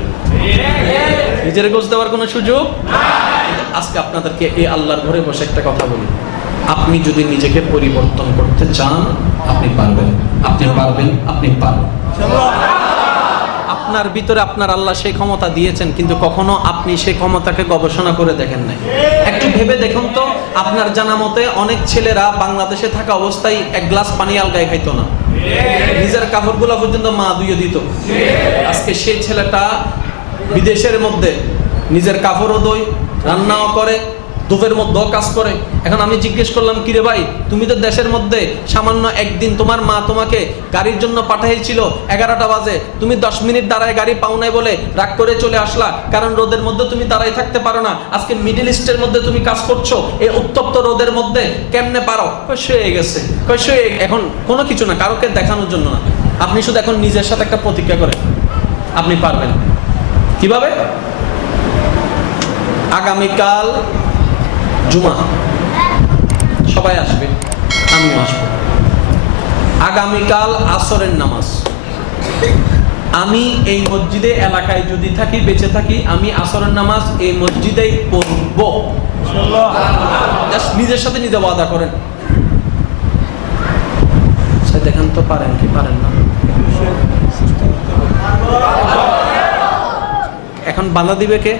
নিজের ঘুষ দেওয়ার কোনো সুযোগ। আজকে আপনাদেরকে এই আল্লাহর ঘরে বসে একটা কথা বলি, আপনি যদি নিজেকে পরিবর্তন করতে চান, আপনি পারবেন, আপনি পারবেন, আপনি পারবেন। আপনার ভিতরে আপনার আল্লাহ সেই ক্ষমতা দিয়েছেন, কিন্তু কখনো আপনি সেই ক্ষমতাকে গবেষণা করে দেখেন নাই। একটু ভেবে দেখুন তো, আপনার জানা মতে অনেক ছেলেরা বাংলাদেশে থাকা অবস্থায় এক গ্লাস পানি আলগায় খাইতো না, নিজের কাপড়গুলো পর্যন্ত মা ধুয়ে দিত। আজকে সেই ছেলেটা বিদেশের মধ্যে নিজের কাপড়ও ধোয়, রান্নাও করে, ধূপের মধ্যেও কাজ করে। এখন আমি জিজ্ঞেস করলাম, কিরে ভাই, তুমি তো দেশের মধ্যে সামান্য একদিন তোমার মা তোমাকে গাড়ির জন্য পাঠাইছিল 11টা বাজে, তুমি 10 মিনিট দাঁড়ায় গাড়ি পাও নাই বলে রাগ করে চলে আসলা, কারণ রোদের মধ্যে তুমি দাঁড়াই থাকতে পারো না। আজকে মিডল ইস্টের মধ্যে তুমি কাজ করছো, এই উত্তপ্ত রোদের মধ্যে কেমনে পারো? হয়ে গেছে, এখন কোনো কিছু না, কারোকে দেখানোর জন্য না, আপনি শুধু এখন নিজের সাথে একটা প্রতিজ্ঞা করেন, আপনি পারবেন। কিভাবে? আগামীকাল জুমা, সবাই আসবে, আমিও আসবো। আগামীকাল আসরের নামাজ আমি এই মসজিদে এলাকায় যদি থাকি, বেঁচে থাকি, আমি আসরের নামাজ এই মসজিদেই পড়ব। জাস্ট নিজের সাথে নিজে ওয়াদা করেন। দেখেন তো পারেন কি পারেন না। এখন বাধা দিবে কে?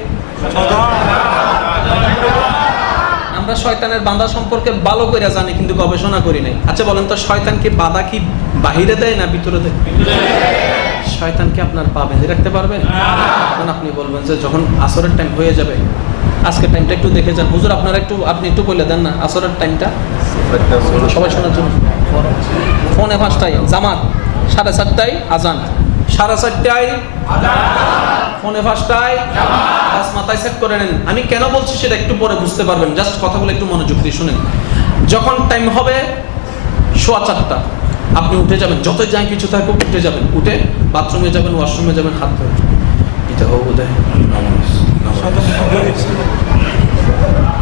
আমরা শয়তানের বাধা সম্পর্কে ভালো করে জানি, কিন্তু গবেষণা করি নাই। আচ্ছা বলেন তো, শয়তান কি বাধা কি বাহিরে দেয় না ভিতরে দেয়? শয়তান কি আপনার পা বেঁধে রাখতে পারবে? তখন আপনি বলবেন যে যখন আসরের টাইম হয়ে যাবে, আজকের টাইমটা একটু দেখে যান হুজুর, আপনি একটু বলে দেন না আসরের টাইমটা সবাই শোনার জন্য। 4:45 জামাত, 4:30 আজান, 4:30 4:45 বাস মাথায় সেট করে নেন। আমি কেন বলছি সেটা একটু পরে বুঝতে পারবেন, জাস্ট কথাগুলো একটু মনোযোগ দিয়ে শুনেন। যখন টাইম হবে 4:15 আপনি উঠে যাবেন, যত যাই কিছু থাকুক উঠে যাবেন, উঠে বাথরুমে যাবেন, ওয়াশরুমে যাবেন, হাত ধরে এটা হোক দেয়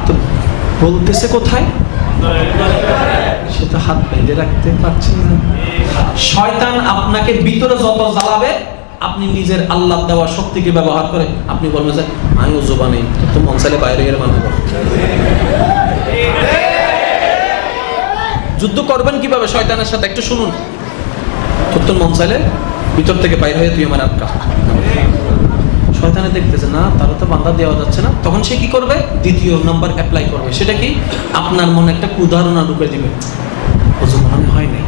তো বলতেছে কোথায়? সে তো হাত বেঁধে রাখতে পারছেন না। শয়তান আপনাকে ভিতরে যত জ্বালাবে, আপনি নিজের আল্লাহ দেওয়া শক্তিকে ব্যবহার করে আপনি বলবেন যে আমি ওজবা নেই, তো মন চাইলে বাইরে গিয়ে মানব। যুদ্ধ করবেন কিভাবে শয়তানের সাথে একটু শুনুন। তোর মন চাইলে ভিতর থেকে বাইরে হয়ে তুই আমার আটকা। শয়তানে দেখতেছে না, তারা তো বান্দা দেওয়া যাচ্ছে না, তখন সে কি করবে? দ্বিতীয় নাম্বার অ্যাপ্লাই করবে। সেটা কি? আপনার মনে একটা উদাহরণ ঢুকে দিবে, ওজন মনে হয় নাই,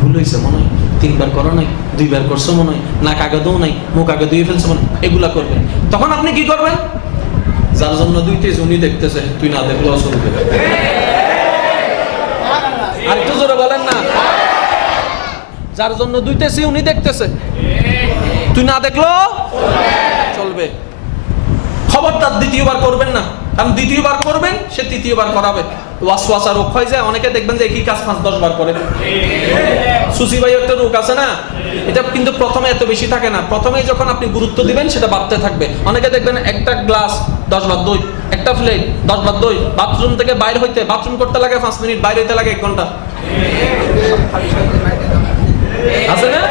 ভুল হয়েছে মনে হয়, 3বার করো নাই, 2বার করছো মনে হয়, নাক আগে দৌ নাই, মুখ আগে ধুয়ে ফেলছো মনে হয়, এগুলা করবেন। তখন আপনি কি করবেন? যার জন্য দুইতেছে উনি দেখতেছে, তুই না দেখলেও চলবে। আর একটু জোরে বলেন না। যার জন্য দুইতেছে উনি দেখতেছে, তুই না দেখলো চলবে। খবরদার দ্বিতীয়বার করবেন না, কারণ দ্বিতীয়বার করবেন সে তৃতীয়বার করাবে। ওয়াসওয়াসা রোগ হয়ে যায়, অনেকে দেখবেন যে একই কাজ 5-10 বার করে। সুসি ভাই একটা রোগ আছে না, এটা কিন্তু প্রথমে এত বেশি থাকে না, প্রথমেই যখন আপনি গুরুত্ব দিবেন সেটা বাড়তে থাকবে। অনেকে দেখবেন একটা গ্লাস 10 বার দই, একটা প্লেট 10 বার দই, বাথরুম থেকে বাইরে হইতে, বাথরুম করতে লাগে 5 মিনিট, বাইরে হইতে লাগে 1 ঘন্টা। আছে না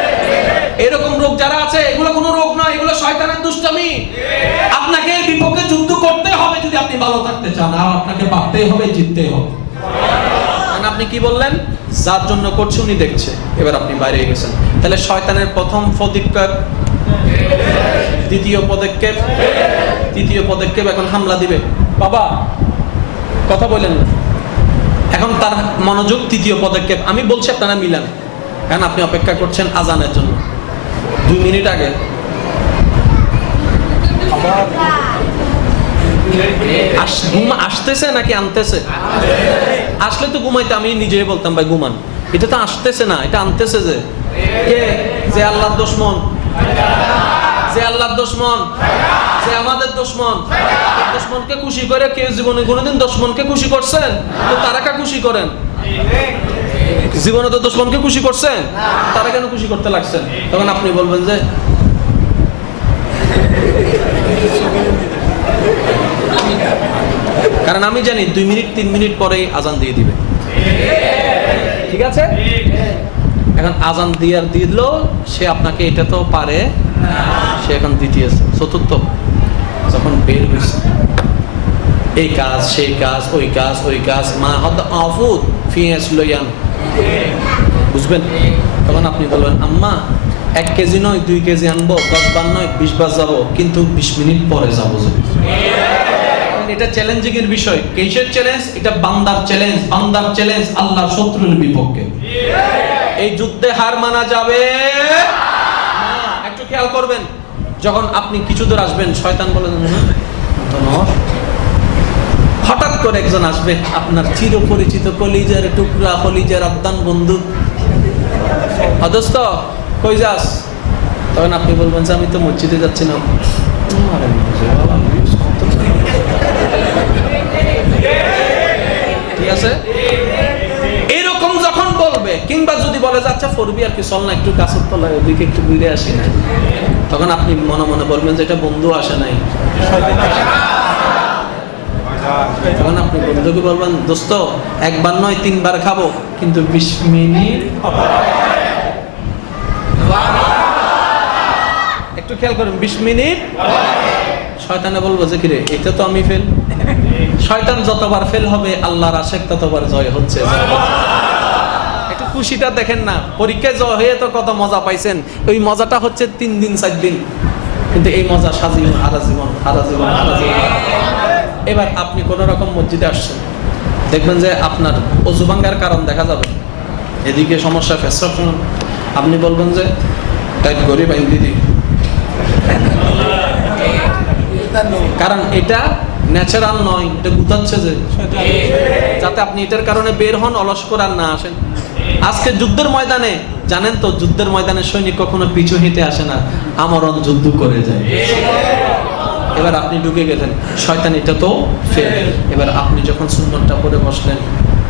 এরকম রোগ? যারা আছে এগুলো কোনো রোগ নয়, এগুলো শয়তানের দুষ্টামি। আপনাকে এই বিপক্ষে যুদ্ধ করতে হবে যদি আপনি ভালো থাকতে চান, আর আপনাকে পারতেই হবে, জিততেই হবে। আপনি কি বললেন? যার জন্য করছে উনি দেখছে, এবার আপনি বাইরে গেছেন। তাহলে শয়তানের প্রথম পদক্ষেপ, দ্বিতীয় পদক্ষেপ, তৃতীয় পদক্ষেপ, এখন হামলা দিবে। বাবা কথা বলেন না, এখন তার মনোযোগ তৃতীয় পদক্ষেপ। আমি বলছি আপনারা মিলান। এখন আপনি অপেক্ষা করছেন আজানের জন্য 2 মিনিট আগে, ঘুম আসতেছে নাকি আনতেছে? আসলে তো ঘুমাইতে আমি নিজেই বলতাম ভাই ঘুমান, এটা তো আসতেছে না, এটা আনতেছে। যে কে? যে আল্লাহর দুশমন, যে আল্লাহর দুশমন, যে আমাদের দুশমন। দুশমনকে খুশি করে কেউ জীবনে কোনোদিন দুশমনকে খুশি করছেন? তো তারা কা খুশি করেন? জীবনে তো দুশমনকে খুশি করছেন, তারা কেন খুশি করতে লাগছেন? তখন আপনি বলবেন যে কারণ আমি জানি 2 মিনিট 3 মিনিট পরেই আজান দিয়ে দিবে। ঠিক আছে, এখন আজান দিয়ে দিল সে, আপনাকে এটা তো পারে, সে এখন দ্বিতীয় চতুর্থ যখন বের হয়েছে, এই কাজ সেই কাজ, ওই কাজ ওই কাজ, মা হদ আফুদ ফিয়াস লইয়ান, বুঝবেন? তখন আপনি বলবেন আম্মা 1 কেজি নয় 2 কেজি আনবো, 10 বার নয় 20 বার যাবো, কিন্তু 20 মিনিট পরে যাবো। এটা চ্যালেঞ্জিং এর বিষয়। কিসের চ্যালেঞ্জ? এটা বান্দার চ্যালেঞ্জ। বান্দার চ্যালেঞ্জ আল্লাহর শত্রুর বিপক্ষে। এই যুদ্ধে হার মানা যাবে না। একটু খেয়াল করবেন, যখন আপনি কিছু দূর আসবেন শয়তান বলে হঠাৎ করে একজন আসবে, আপনার চিরপরিচিত কলিজার টুকরা, কলিজার আবদান বন্ধু, দোস্ত কই যাস? তখন আপনি বলবেন যে আমি তো মসজিদে যাচ্ছি না। ঠিক আছে, এরকম যখন বলবে, কিংবা যদি বলে যে আচ্ছা ফরবি আর কি, চল না একটু গাছের তলায় ওদিকে একটু ঘুরে আসি না, তখন আপনি মনে মনে বলবেন যে এটা বন্ধু আসে নাই। তখন আপনি বন্ধুকে বলবেন দোস্ত একবার নয় 3 বার খাবো, কিন্তু 20 মিনিট একটু খেয়াল করেন, 20 মিনিট। শয়তানে বলবো যে কিরে এটা তো আমি ফেল। শয়তান যতবার ফেল হবে আল্লাহর আশেক ততবার জয় হচ্ছে। একটু খুশিটা দেখেন না, পরীক্ষায় জয় হয়ে তো কত মজা পাইছেন, ওই মজাটা হচ্ছে 3 দিন 4 দিন, কিন্তু এই মজা সাজীবন, সারা জীবন, সারা জীবন, সারা জীবন। এবার আপনি কোন রকম মসজিদে আসছেন, দেখবেন যে আপনার অজু ভাঙ্গার কারণ দেখা যাবে, এদিকে সমস্যা, ফেসরাপ, আপনি বলবেন যে টাইট করে বাইন দিদি, কারণ এটা ন্যাচারাল নয়, এটা গুতাচ্ছে যে, যাতে আপনি এটার কারণে বের হন, অলস করে আর না আসেন। আজকে যুদ্ধের ময়দানে জানেন তো, যুদ্ধের ময়দানে সৈনিক কখনো পিছু হেঁটে আসে না, আমরণ যুদ্ধ করে যায়। এবার আপনি ঢুকে গেলেন, শয়তান এটা তো ফেল। এবার আপনি যখন সুন্নতটা পড়ে বসলেন,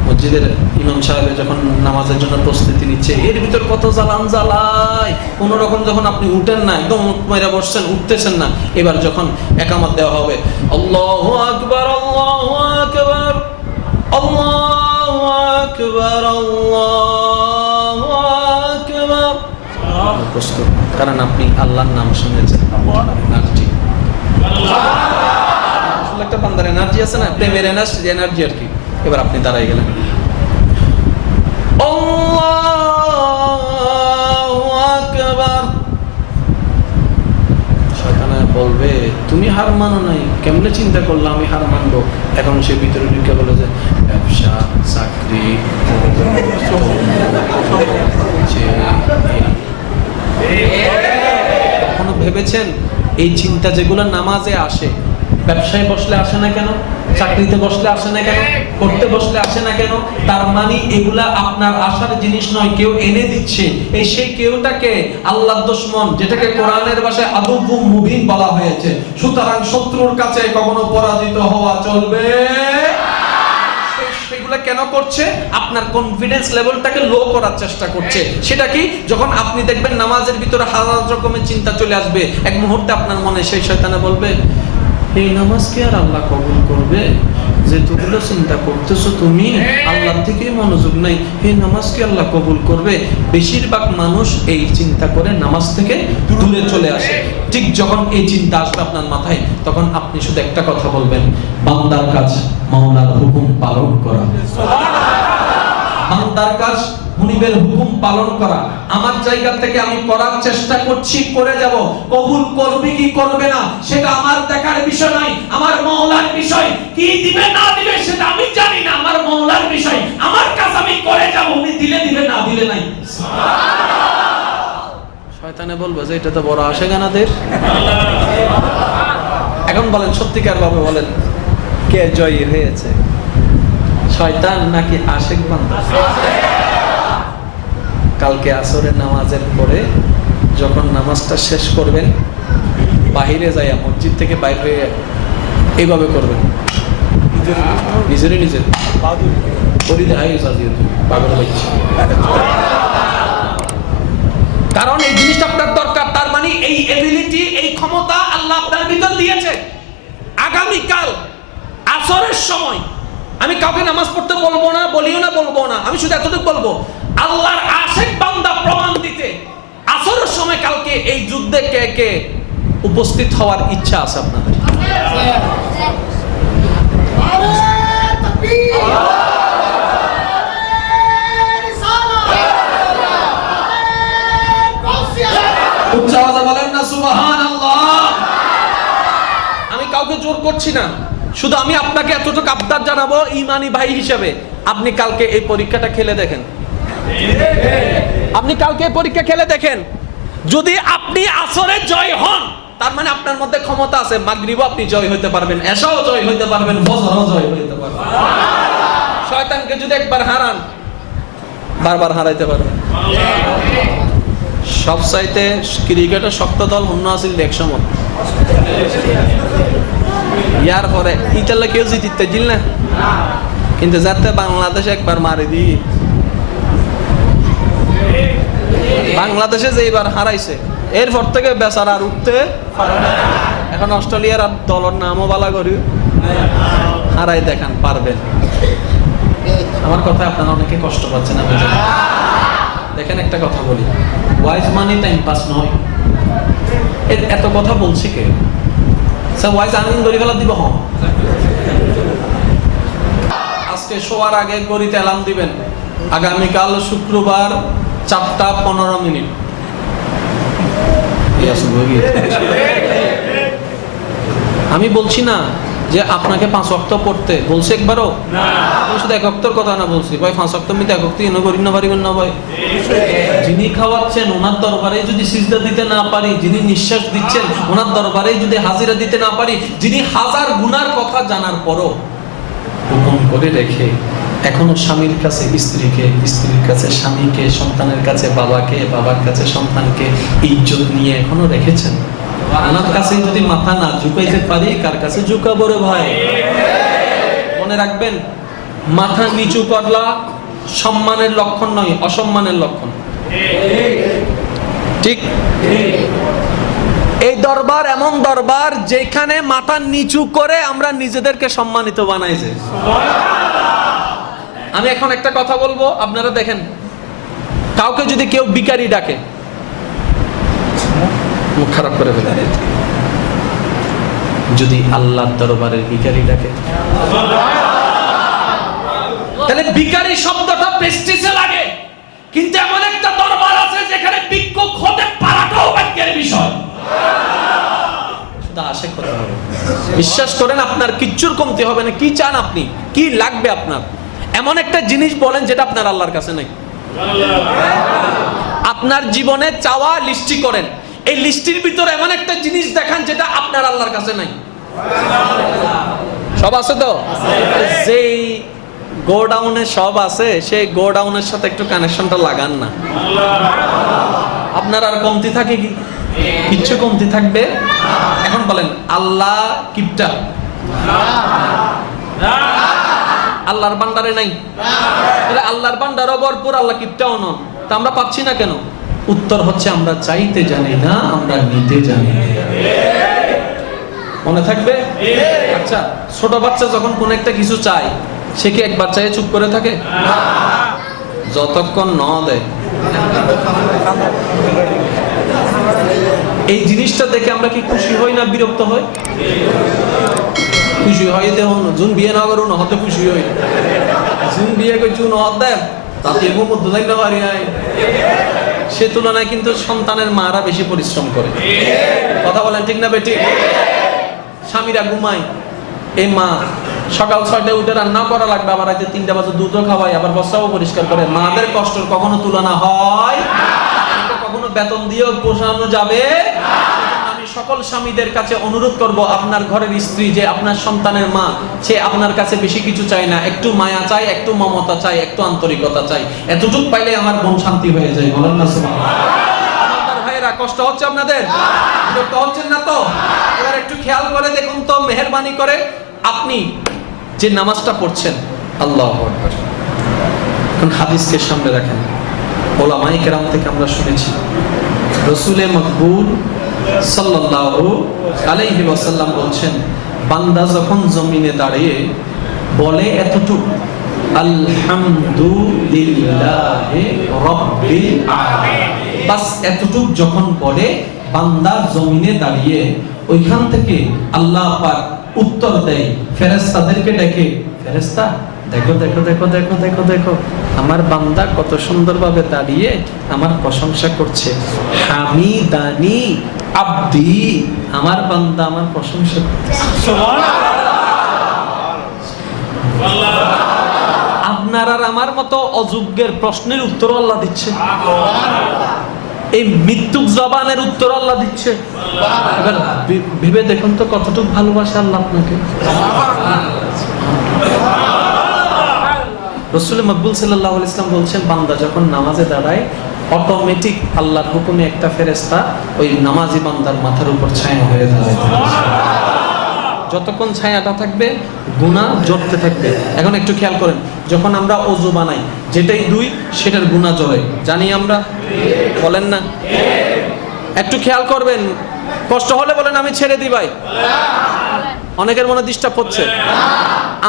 মসজিদের ইমাম সাহেব যখন নামাজের জন্য প্রস্তুতি নিচ্ছে, এর ভিতর কত জ্বালান জ্বালায়, কোন রকম যখন আপনি উঠেন না, একদম মেরে বসছেন, উঠতেছেন না। এবার যখন একামত দেওয়া হবে, আল্লাহু আকবার, আল্লাহু আকবার, আল্লাহু আকবার, আল্লাহু আকবার, প্রস্তুত, কারণ আপনি আল্লাহর নাম শুনেছেন। আসলে একটা বান্দার এনার্জি আছে না, প্রেমের এনার্জি আর কি। এবার আপনি দাঁড়াই গেলেন, আল্লাহু আকবার। শয়তানে বলবে তুমি হার মানো নাই, কেমনে চিন্তা করলাম আমি হার মানবো? এখন সে ভিতরে ঢুকে বলে যে ব্যবসা, চাকরি, কখনো ভেবেছেন এই চিন্তা যেগুলো নামাজে আসে, ব্যবসায় বসলে আসে না কেন, চাকরিতে বসলে আসে না কেন, করতে বসলে আসে না কেন? তার মানে এগুলা আপনার আশার জিনিস নয়, কেউ এনে দিচ্ছে। এই সেই কেউটাকে আল্লাহর দুশমন, যেটাকে কোরআনের ভাষায় আদুব্বুম মুবিন বলা হয়েছে। সুতরাং শত্রুর কাছে কখনো পরাজিত হওয়া চলবে। সেগুলা কেন করছে? আপনার কনফিডেন্স লেভেলটাকে লো করার চেষ্টা করছে। সেটা কি? যখন আপনি দেখবেন নামাজের ভিতরে হাজার রকমের চিন্তা চলে আসবে, এক মুহূর্তে আপনার মনে সেই শয়তানে বলবে এই নামাজ কি আর আল্লাহ কবুল করবে? যেগুলো চিন্তা করতেছো তুমি, আল্লাহর থেকে মনোযোগ নাই, এই নামাজ কি আল্লাহ কবুল করবে? বেশিরভাগ মানুষ এই চিন্তা করে নামাজ থেকে দূরে চলে আসে। ঠিক যখন এই চিন্তা আসবে আপনার মাথায়, তখন আপনি শুধু একটা কথা বলবেন, বান্দার কাজ মাওলার হুকুম পালন করা। বান্দার কাজ মুনিবের হুকুম পালন করা। আমার জায়গা থেকে আমি করার চেষ্টা করছি, করে যাব। কবুল করবে কি করবে না সেটা আমার দেখার বিষয় নয়, আমার মাওলার বিষয়। কি দিবে না দিবে সেটা আমি জানি না, আমার মাওলার বিষয়। আমার কাজ আমি করে যাব, উনি দিলে দিবে, না দিলে নাই। শয়তানে বলবে যে এটা তো বড় আশেগানাদের। এখন বলেন সত্যিকার ভাবে বলেন, কে জয়ী হয়েছে, শয়তান নাকি আশেক বান্দা? কালকে আসরের নামাজের পরে যখন নামাজটা শেষ করবেন, বাহিরে যাইয়া, মসজিদ থেকে বাইরে হয়ে এইভাবে করবেন, নিজেরই নিজের কারণ এই জিনিসটা আপনার দরকার। তার মানে এই এবিলিটি, এই ক্ষমতা আল্লাহ আপনার ভিতর দিয়েছে। আগামীকাল আসরের সময় আমি কাউকে নামাজ পড়তে বলবো না, বলিও না, বলবো না। আমি শুধু এতটুকু বলবো, আল্লাহর আশেক বান্দা প্রমাণ দিতে আসরের সময় কালকে এই যুদ্ধে কে কে উপস্থিত হওয়ার ইচ্ছা আছে আপনাদের? উচ্চ আওয়াজে বলেন না সুবহানাল্লাহ। আমি কাউকে জোর করছি না, শুধু আমি আপনাকে এতটুকু আবদার জানাবো ঈমানি ভাই হিসেবে, আপনি কালকে এই পরীক্ষাটা খেলে দেখেন। আপনি কালকে পরীক্ষা খেলে দেখেন, যদি আপনি আসরে জয় হন, তার মানে আপনার আপনার মধ্যে ক্ষমতা আছে, মাগরিবও আপনি জয় হইতে পারবেন, এশাও জয় হইতে পারবেন, ফজরও জয় হইতে পারবেন। শয়তানকে যদি একবার হারান, বারবার হারাইতে পারবেন। সবচাইতে ক্রিকেটের শক্ত দল অন্য আছিল একসময়, ইয়ার পরে ইটালে কেউ জিতিতে দিল না, কিন্তু যাতে বাংলাদেশ একবার মারি দিই, বাংলাদেশে যে এবার হারাইছে এরপর থেকে বেচারা আর উঠতে পারে না। এখন অস্ট্রেলিয়ার দলের নামও বালা করি, হারাই দেখান পারবেন। আমার কথা আপনারা অনেকে কষ্ট পাচ্ছেন, আমি জানি। দেখেন একটা কথা বলি, ওয়াইজ মানি টাইম পাস নয়। এত কথা বলছি কে? স্যার ওয়াইজ আর্নিং করে ফেলা দিব। হ্যাঁ, আজকে শোয়ার আগে গড়িতে অ্যালার্ম দিবেন, আগামীকাল শুক্রবার 4:15। আমি বলছি না যে আপনাকে 5 ওয়াক্ত পড়তে বলছি একবারও, আমি শুধু 1 ওয়াক্তর কথা না বলছি ভাই। 5 ওয়াক্ত মিতে 1 ওয়াক্ত এনে করি না পারিবেন না ভাই? যিনি খাওয়াচ্ছেন ওনার দরবারে যদি সিজদা দিতে না পারি, যিনি নিঃশ্বাস দিচ্ছেন ওনার দরবারে যদি হাজিরা দিতে না পারি, যিনি হাজার গুনার কথা জানার পরও গোপন করে রেখে এখনো স্বামীর কাছে স্ত্রীকে, স্ত্রীর কাছে স্বামীকে, সন্তানের কাছে বাবাকে, বাবার কাছে সন্তানকে ইজ্জত নিয়ে এখনো রেখেছেন, ওনার কাছে যদি মাথা না ঝুঁকাইতে পারি, কার কাছে ঝুঁকাবো রে ভাই? মনে রাখবেন, মাথা নিচু করলা সম্মানের লক্ষণ নয়, অসম্মানের লক্ষণ। ঠিক? এই দরবার এমন দরবার যেখানে মাথা নিচু করে আমরা নিজেদেরকে সম্মানিত বানাইছে। আমি এখন একটা কথা বলবো, আপনারা দেখেন, কাউকে যদি কেউ ভিখারি ডাকে, মুখ খারাপ করে ফেলে। যদি আল্লাহর দরবারের ভিখারি ডাকে, তাহলে ভিখারি শব্দটা প্রেস্টিজে লাগে, কিন্তু এমন একটা দরবার আছে যেখানে ভিক্ষুক হতে পারাটাও ভাগ্যের বিষয়। আশা করতে হবে, বিশ্বাস করেন আপনার কিচ্ছুর কমতি হবে না। কি চান আপনি? কি লাগবে আপনার? এমন একটা জিনিস বলেন যেটা আপনার আল্লাহর কাছে নাই। আপনার জীবনে চাওয়া লিস্টি করেন, এই লিস্টির ভিতরে এমন একটা জিনিস দেখান যেটা আপনার আল্লাহর কাছে নাই। সব আছে তো? যেই গোডাউনে সব আছে, সেই গোডাউনের সাথে একটু কানেকশনটা লাগান না, আপনার আর কমতি থাকে কি? কিচ্ছু কমতি থাকবে? এখন বলেন, আল্লাহ কিপটা? আল্লাহর ভান্ডারে নাই? আল্লাহর ভান্ডারও ভরপুর, আল্লাহ কিপটাও নন। তা আমরা পাচ্ছি না কেন? উত্তর হচ্ছে আমরা চাইতে জানি না, আমরা নিতে জানি। মনে থাকবে? আচ্ছা, ছোট বাচ্চা যখন কোন একটা কিছু চায়, সে কি একবার চাইয়ে চুপ করে থাকে? যতক্ষণ ন দেয়। এই জিনিসটা দেখে আমরা কি খুশি হই না বিরক্ত হই? খুশি হয়। দেখুন, জুন বিয়ে না করুন হতে খুশি হই, জুন বিয়ে করে জুন হত দেয় তাতে মধ্যে থাকতে পারি নাই। সে তুলনায় কিন্তু সন্তানের মারা বেশি পরিশ্রম করে। কথা বলেন ঠিক না বেটি? স্বামীরা ঘুমায়, এই মা সকাল 6টায় উঠে রান্না করা লাগবে, আবার রাতে 3টা বাজে দুধও খাওয়াই, আবার বস্তাও পরিষ্কার করে। মাদের কষ্টের কখনো তুলনা হয়? কখনো বেতন দিয়েও পোষানো যাবে? আমি সকল স্বামীদের কাছে অনুরোধ করব, আপনার ঘরের স্ত্রী যে আপনার সন্তানের মা, সে আপনার কাছে বেশি কিছু চায় না, একটু মায়া চাই, একটু মমতা চাই, একটু আন্তরিকতা চাই। এতটুকু পাইলে আমার মন শান্তি হয়ে যায়। বলেন না সুবহানাল্লাহ। ভাইরা, কষ্ট হচ্ছে আপনাদের? বিরক্ত হচ্ছেন না তো? এবার একটু খেয়াল করে দেখুন তো, মেহেরবানি করে আপনি যে নামাজটা পড়ছেন, আল্লাহু আকবার, কোন হাদিসকে সামনে রাখেন। ওলামায়ে কেরাম থেকে আমরা শুনেছি, রাসূলে মকবুল সাল্লাল্লাহু আলাইহি ওয়াসাল্লাম বলছেন, বান্দা যখন জমিনে দাঁড়িয়ে বলে এতটুকু, আলহামদুলিল্লাহি রাব্বিল আলামিন, বাস এতটুকু যখন বলে বান্দা জমিনে দাঁড়িয়ে, ওইখান থেকে আল্লাহ পাক উত্তর দেয়, ফেরেশতাদেরকে ডেকে, ফেরেশতা দেখো দেখো দেখো দেখো দেখো দেখো, আমার বান্দা কত সুন্দরভাবে দাঁড়িয়ে আমার প্রশংসা করছে। হামিদানি আব্দি, আমার বান্দা আমার প্রশংসা করছে। আপনার আর আমার মতো অযোগ্যের প্রশ্নের উত্তর আল্লাহ দিচ্ছে। এই মৃত্যুক জবানের উত্তর আল্লাহ দিচ্ছে। এবার ভেবে দেখুন তো কতটুকু ভালোবাসে আল্লাহ আপনাকে। রাসূল মকবুল সাল্লাল্লাহু আলাইহি ওয়াসাল্লাম বলছেন, বান্দা যখন নামাজে দাঁড়ায় অটোমেটিক আল্লাহর হুকুমে একটা ফেরেশতা ওই নামাজি বান্দার মাথার উপর ছায়া হয়ে দাঁড়ায় থাকে। যতক্ষণ ছায়াটা থাকবে গুনাহ জড়তে থাকবে। এখন একটু খেয়াল করেন, যখন আমরা ওযু বানাই যেটাই দুই সেটার গুনাহ জড়ে, জানি আমরা? বলেন না? একটু খেয়াল করবেন, কষ্ট হলে বলেন আমি ছেড়ে দিই ভাই। অনেকের মনে ডিস্টার্ব হচ্ছে।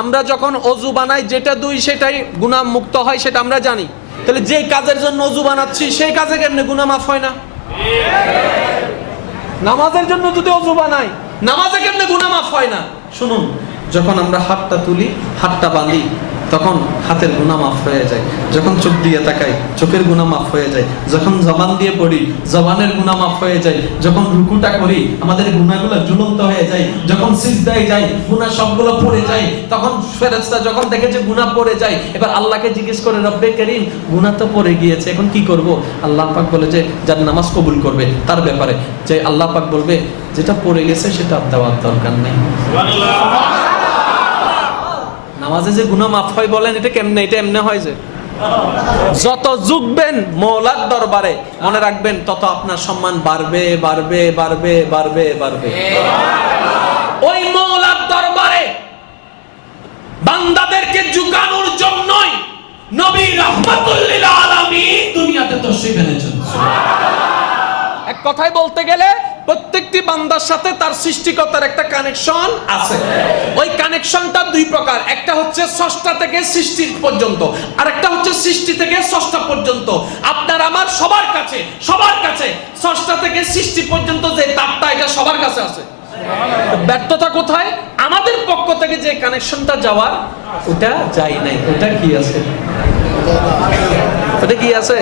আমরা যখন ওযু বানাই যেটা দুই সেটাই গুনাহ মুক্ত হয়, সেটা আমরা জানি। তাহলে যে কাজের জন্য ওযু বানাচ্ছি সেই কাজে কেমনে গুনাহ মাফ হয় না? নামাজের জন্য যদি ওযু বানাই নামাজে কেমনে গুনাহ মাফ হয় না? শুনুন, যখন আমরা হাতটা তুলি, হাতটা বাঁধি, তখন হাতের গুনাহ মাফ হয়ে যায়। যখন চোখ দিয়ে তাকাই চোখের গুনাহ মাফ হয়ে যায়। যখন জবান দিয়ে পড়ি জবানের গুনাহ মাফ হয়ে যায়। যখন রুকুটা করি আমাদের গুনাহগুলো ঝুলন্ত হয়ে যায়। যখন সিজদায় যাই গুনাহ সবগুলো পড়ে যায়। তখন ফেরেশতা যখন দেখে যে গুনাহ পড়ে যায়, এবার আল্লাহকে জিজ্ঞেস করে, রব্বে কারীম গুনাহ তো পড়ে গিয়েছে, এখন কি করব? আল্লাহ পাক বলে যে যার নামাজ কবুল করবে তার ব্যাপারে যে আল্লাহ পাক বলবে যেটা পড়ে গেছে সেটা দেওয়ার দরকার নেই। সুবহানাল্লাহ। নামাজে যে গুনাহ মাফ হয় বলেন এটা কেমনে? এটা এমনে হয় যে যত ঝুঁকবেন মওলার দরবারে মনে রাখবেন তত আপনার সম্মান বাড়বে বাড়বে বাড়বে বাড়বে বাড়বে। ওই মওলার দরবারে বান্দাদেরকে ঝুঁকানোর জন্যই নবী রাহমাতুল লিল আলামিন দুনিয়াতে তশরীফ এনেছেন। এক কথায় বলতে গেলে প্রত্যেকটি বান্দার সাথে তার সৃষ্টিকর্তার একটা কানেকশন আছে। ওই কানেকশনটা দুই প্রকার, একটা হচ্ছে স্রষ্টা থেকে সৃষ্টি পর্যন্ত, আর একটা হচ্ছে সৃষ্টি থেকে স্রষ্টা পর্যন্ত। আপনার আমার সবার কাছে স্রষ্টা থেকে সৃষ্টি পর্যন্ত যে তারটা এটা সবার কাছে আছে। ব্যর্থতা কোথায়? আমাদের পক্ষ থেকে যে কানেকশনটা যাওয়ার ওটা যাই নাই। ওটা কি আছে? ওটা কি আছে?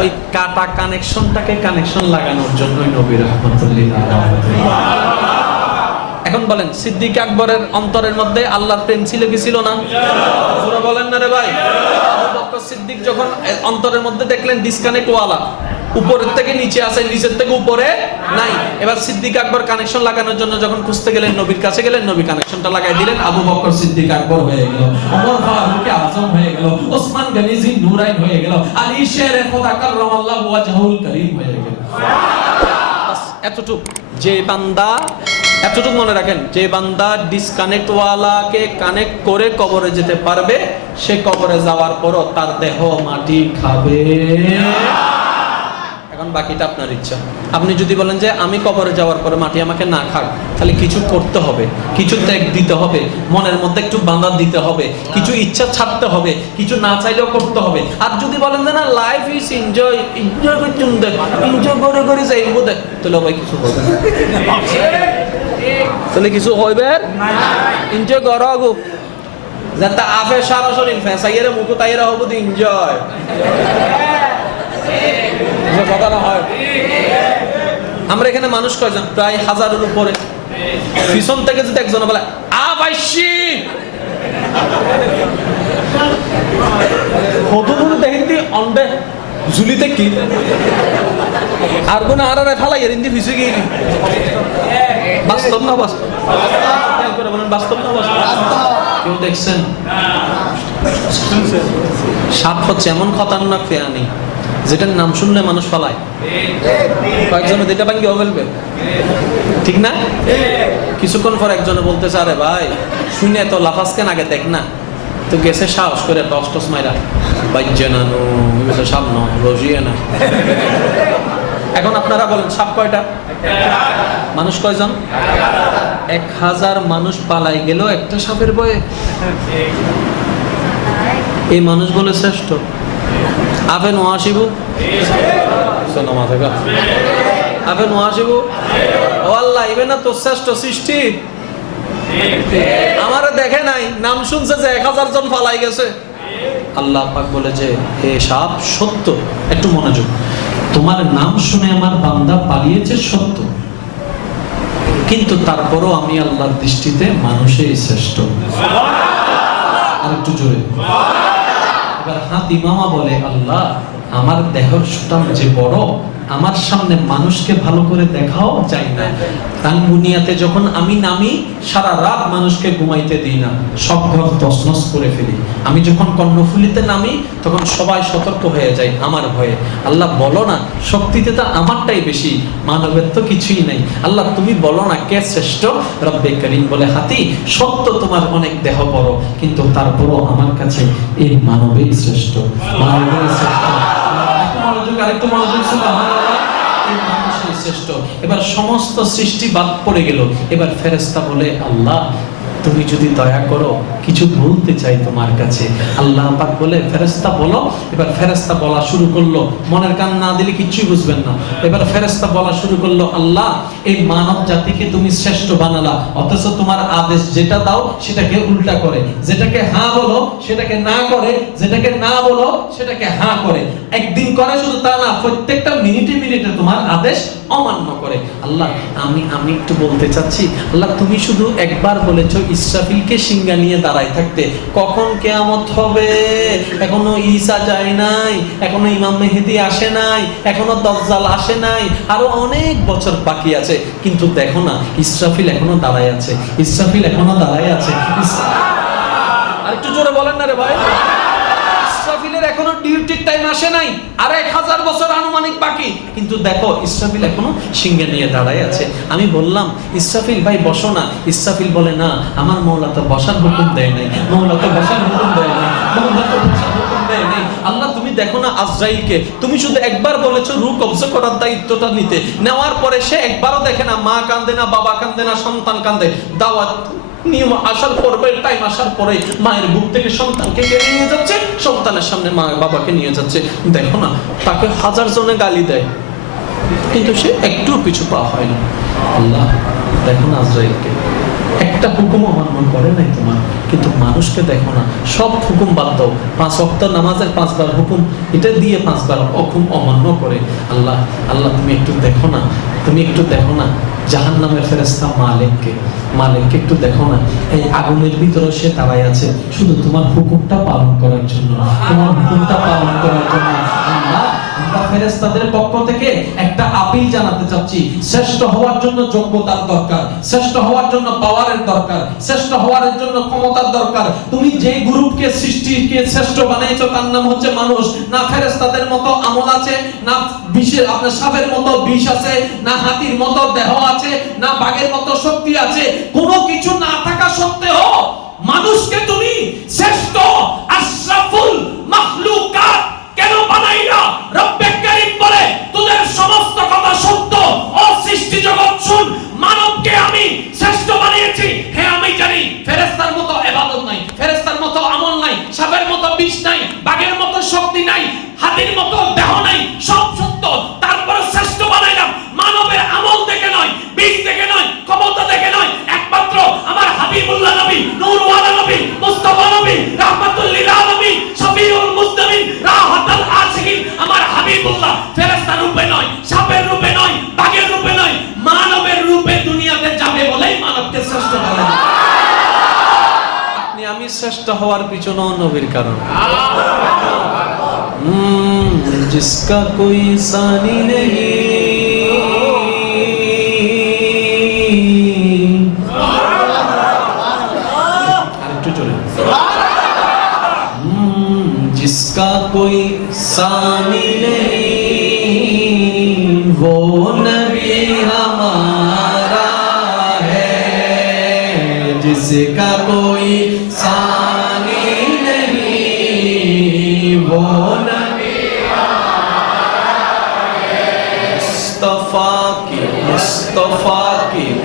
ওই কাটা কানেকশনটাকে কানেকশন লাগানোর জন্যই নবী রাহমাতুল লিল আলামিন। এখন বলেন, সিদ্দিক আকবরের অন্তরের মধ্যে আল্লাহর প্রেম ছিল কি ছিল না? পুরো বলেন না রে ভাই। আবু বকর সিদ্দিক যখন অন্তরের মধ্যে দেখলেন ডিসকানেক্ট ওয়ালা, উপরের থেকে নিচে আছে, নিচের থেকে উপরে নাই। এবার সিদ্দিক আকবর কানেকশন লাগানোর জন্য যখন খুঁজতে গেলেন নবীর কাছে গেলেন, নবী কানেকশনটা লাগাই দিলেন। আবু বকর সিদ্দিক আকবর হয়ে গেল, ওমর ফারুক আযম হয়ে গেল, ওসমান গনি জিন নুরাইন হয়ে গেল, আলী শেরে খোদা কাররামাল্লাহু ওয়াজহুল কারীম হয়ে গেল। বাস এতটুকু। যে বান্দা, এতটুকু মনে রাখেন, যে বান্দা ডিসকানেক্ট ওয়ালাকে কানেক্ট করে কবরে যেতে পারবে, সে কবরে যাওয়ার পরও তার দেহ মাটি খাবে। এখন বাকিটা আপনার ইচ্ছা। আপনি যদি বলেন যে আমি কবরে যাওয়ার পরে মাটি আমাকে না খাক, তাহলে কিছু করতে হবে, কিছু ত্যাগ দিতে হবে, মনের মধ্যে একটু বাঁধা দিতে হবে, কিছু ইচ্ছা ছাড়তে হবে, কিছু না চাইলেও করতে হবে। আর যদি বলেন যে না লাইফ ইজ এনজয়, এনজয় করছুন দেখ, এনজয় করে করে যাইব দেখ, তাহলে ভাই কিছু হবে না। তাহলে কিছু হইবে না, এনজয় করো আগু যাতে আফে সারা শরীর ফেসাইয়ের মুখ তাইয়েরা হবো তো এনজয় কথা না হয়। আমরা এখানে মানুষ কয়জন? প্রায় 1000-এর উপরে। পিছন থেকে যদি একজন বলে আ বাইশি হতুন দেখেন দি অন্ডে ঝুলিতে কি আর কোন আরারে ফালাই এর ইন্দি ফিসে গিয়ে বাস্তব না বাস্তব? খেয়াল করে বলেন বাস্তব না বাস্তব? কেউ দেখছেন? সাপ হচ্ছে এমন খতরনাক প্রাণী যেটার নাম শুনলে মানুষ ফালায়। কয়েকজনে যেটা ভাঙ্গিও ফেলবে, ঠিক না? কিছুক্ষণ পর একজনে বলতেছে আরে ভাই শুনে এত লাফাজ কেন, আগে দেখ না। তো গেছে সাহস করে টস মাইরা বাইজে না তো সাপ নয় রজিয়ে না। এখন আপনারা বলেন সাপ কয়টা? মানুষ কয়জন? 1000 মানুষ পালাই গেল একটা সাপের ভয়ে। এই মানুষ বলে শ্রেষ্ঠ। আপে নোয়া আসিবু আপে নোয়া আসিবু ও আল্লাহ ইবে না তোর শ্রেষ্ঠ সৃষ্টি আমার দেখে নাই, নাম শুনছে যে 1000 জন পালাই গেছে। আল্লাহ পাক বলে যে হে সাপ সত্য, একটু মনোযোগ, তোমার নাম শুনে আমার বান্দা পালিয়েছে সত্য, কিন্তু তারপরও আমি আল্লাহর দৃষ্টিতে মানুষই শ্রেষ্ঠ। আর একটু জোরে। এবার হাতি মামা বলে আল্লাহ আমার দেহের সুঠাম যে বড়, আমার সামনে মানুষকে ভালো করে দেখাও যায় না। রাঙ্গুনিয়াতে যখন আমি নামি, সারা রাত মানুষকে ঘুমাইতে দিই না, সব ঘর তছনছ করে ফেলি। আমি যখন কর্ণফুলীতে নামি, তখন সবাই সতর্ক হয়ে যায় আমার ভয়ে। আল্লাহ বলো না, শক্তিতে তো আমারটাই বেশি, মানবের তো কিছুই নাই। আল্লাহ তুমি বলো না কে শ্রেষ্ঠ? রব্বে করিম বলে, হাতি সত্য তোমার অনেক দেহ বড়, কিন্তু তারপরও আমার কাছে এই মানবই শ্রেষ্ঠ, মানবই শ্রেষ্ঠ। আরেকটু মনোযোগ, সুবহানাল্লাহ, এই মানুষই শ্রেষ্ঠ। এবার সমস্ত সৃষ্টি বাদ পড়ে গেল। এবার ফেরেশতা বলে, আল্লাহ তুমি যদি দয়া করো, কিছু বলতে চাই তোমার কাছে। আল্লাহ পাক বলে, ফেরেশতা বলো। এবার ফেরেশতা বলা শুরু করলো, মনের কান না দিলে কিচ্ছুই বুঝবেন না। এবার ফেরেশতা বলা শুরু করলো, আল্লাহ এই মানব জাতিকে তুমি শ্রেষ্ঠ বানালা, অথচ তোমার আদেশ যেটা দাও সেটাকে উল্টা করে, যেটাকে হ্যাঁ বলো সেটাকে না করে, যেটাকে না বলো সেটাকে হ্যাঁ করে। একদিন করে শুধু তা না, প্রত্যেকটা মিনিটে মিনিটে তোমার আদেশ অমান্য করে। আল্লাহ আমি একটু বলতে চাচ্ছি, আল্লাহ তুমি শুধু একবার বলেছো ইসরাফিলকে সিংহা নিয়ে দাঁড়ায় থাকতে, কখন কিয়ামত হবে? এখনো ঈসা যায় নাই, এখনো ইমাম মেহেদী আসে নাই, এখনো দাজ্জাল আসে নাই, আরো অনেক বছর বাকি আছে। কিন্তু দেখো না, ইসরাফিল এখনো দাঁড়ায় আছে, ইসরাফিল এখনো দাঁড়ায় আছে। আর একটু জোরে বলেন না রে ভাই। ইসরাফিলের এখনো ডিউটির টাইম আসে নাই, আর 1000 বছর আনুমানিক বাকি, কিন্তু দেখো ইসরাফিল এখনো সিংহে নিয়ে দাঁড়ায় আছে। আমি বললাম, ইসরাফিল ভাই বসো না। ইসরাফিল বলে, না, আমার মওলা তো বসার হুকুম দেয় নাই, মওলা তো বসার হুকুম দেয় নাই, মওলা তো বসার হুকুম দেয় নাই। আল্লাহ তুমি দেখো না আজরাইলকে, তুমি শুধু একবার বলেছো রূহ কবজ করার দায়িত্বটা নিতে, নেওয়ার পরে সে একবারও দেখে না, মা কান্দে না, বাবা কান্দে না, সন্তান কান্দে। দাওয়াত নিয়ম আসার পরে, টাইম আসার পরে মায়ের বুক থেকে সন্তানকে কেড়ে নিয়ে যাচ্ছে, সন্তানের সামনে মা বাবাকে নিয়ে যাচ্ছে। দেখো না, তাকে 1000 জনে গালি দেয়, কিন্তু সে একটু পিছু পা হয় না। আল্লাহ দেখো না আজরাইলকে, একটা হুকুম অমান্য করে নাই তোমার, কিন্তু মানুষকে দেখো না, সব হুকুম বাদ দাও, 5 ওয়াক্ত নামাজের 5 বার হুকুম, এটা দিয়ে 5 বার হুকুম অমান্য করে। আল্লাহ আল্লাহ তুমি একটু দেখো না, তুমি একটু দেখো না জাহান্নামের ফেরেশতা মালিককে, মালিককে একটু দেখো না, এই আগুনের ভিতরে সে দাঁড়ায় আছে শুধু তোমার হুকুমটা পালন করার জন্য, তোমার হুকুমটা পালন করার জন্য। আল্লাহ আমরা ফেরেশতাদের পক্ষ থেকে একটা আপিল জানাতে চাচ্ছি, শ্রেষ্ঠ হওয়ার জন্য যোগ্যতার দরকার, শ্রেষ্ঠ হওয়ার জন্য পাওয়ারের দরকার, শ্রেষ্ঠ হওয়ার জন্য ক্ষমতার দরকার। তুমি যে গ্রুপকে সৃষ্টিকে শ্রেষ্ঠ বানাইছো তার নাম হচ্ছে মানুষ। না ফেরেশতাদের মতো আমল আছে, না বিষের আপনার সাপের মতো বিষ আছে, না হাতির মতো দেহ আছে, না বাঘের মতো শক্তি আছে। কোনো কিছু না থাকা সত্ত্বেও মানুষকে তুমি শ্রেষ্ঠ আশরাফুল মাখলুকাত কেন বানাইলা? রব্বে কারীম বলে, তোদের সমস্ত কথা সত্য, ও সৃষ্টি জগৎ শুন, মানবকে আমি শ্রেষ্ঠ বানিয়েছি। হ্যাঁ আমি জানি ফেরেশতার মতো ইবাদত নাই, ফেরেশতার মতো আমল নাই, সাপের মতো বিষ নাই, বাঘের মতো শক্তি নাই, হাতির মতো দেহ নাই, সব সত্য। তারপরে শ্রেষ্ঠ বানাইলাম মানবের আমল দেখে নয়, বিষ দেখে নয়, ক্ষমতা দেখে নয়, একমাত্র আমার হাবিবুল্লাহ নবী, নূরওয়ালা নবী, মুস্তাফা নবী, রাহমাতুল লিল আলামিন, শফিউল মুজনিবিন, রাহাতুল আশিকিন, আমার হাবিবুল্লাহ ফেরেশতা রূপে নয়, সাপের রূপে নয়, বাঘের রূপে নয়, মানবের রূপে দুনিয়াতে যাবে বলেই মানবকে শ্রেষ্ঠ বলেন। আপনি আমি শ্রেষ্ঠ হওয়ার পিছনে নবীর কারণ। जिसका कोई सानी नहीं, जिसका कोई सानी नहीं, वो नबी हमारा है। जिसका कोई सानी नहीं, वो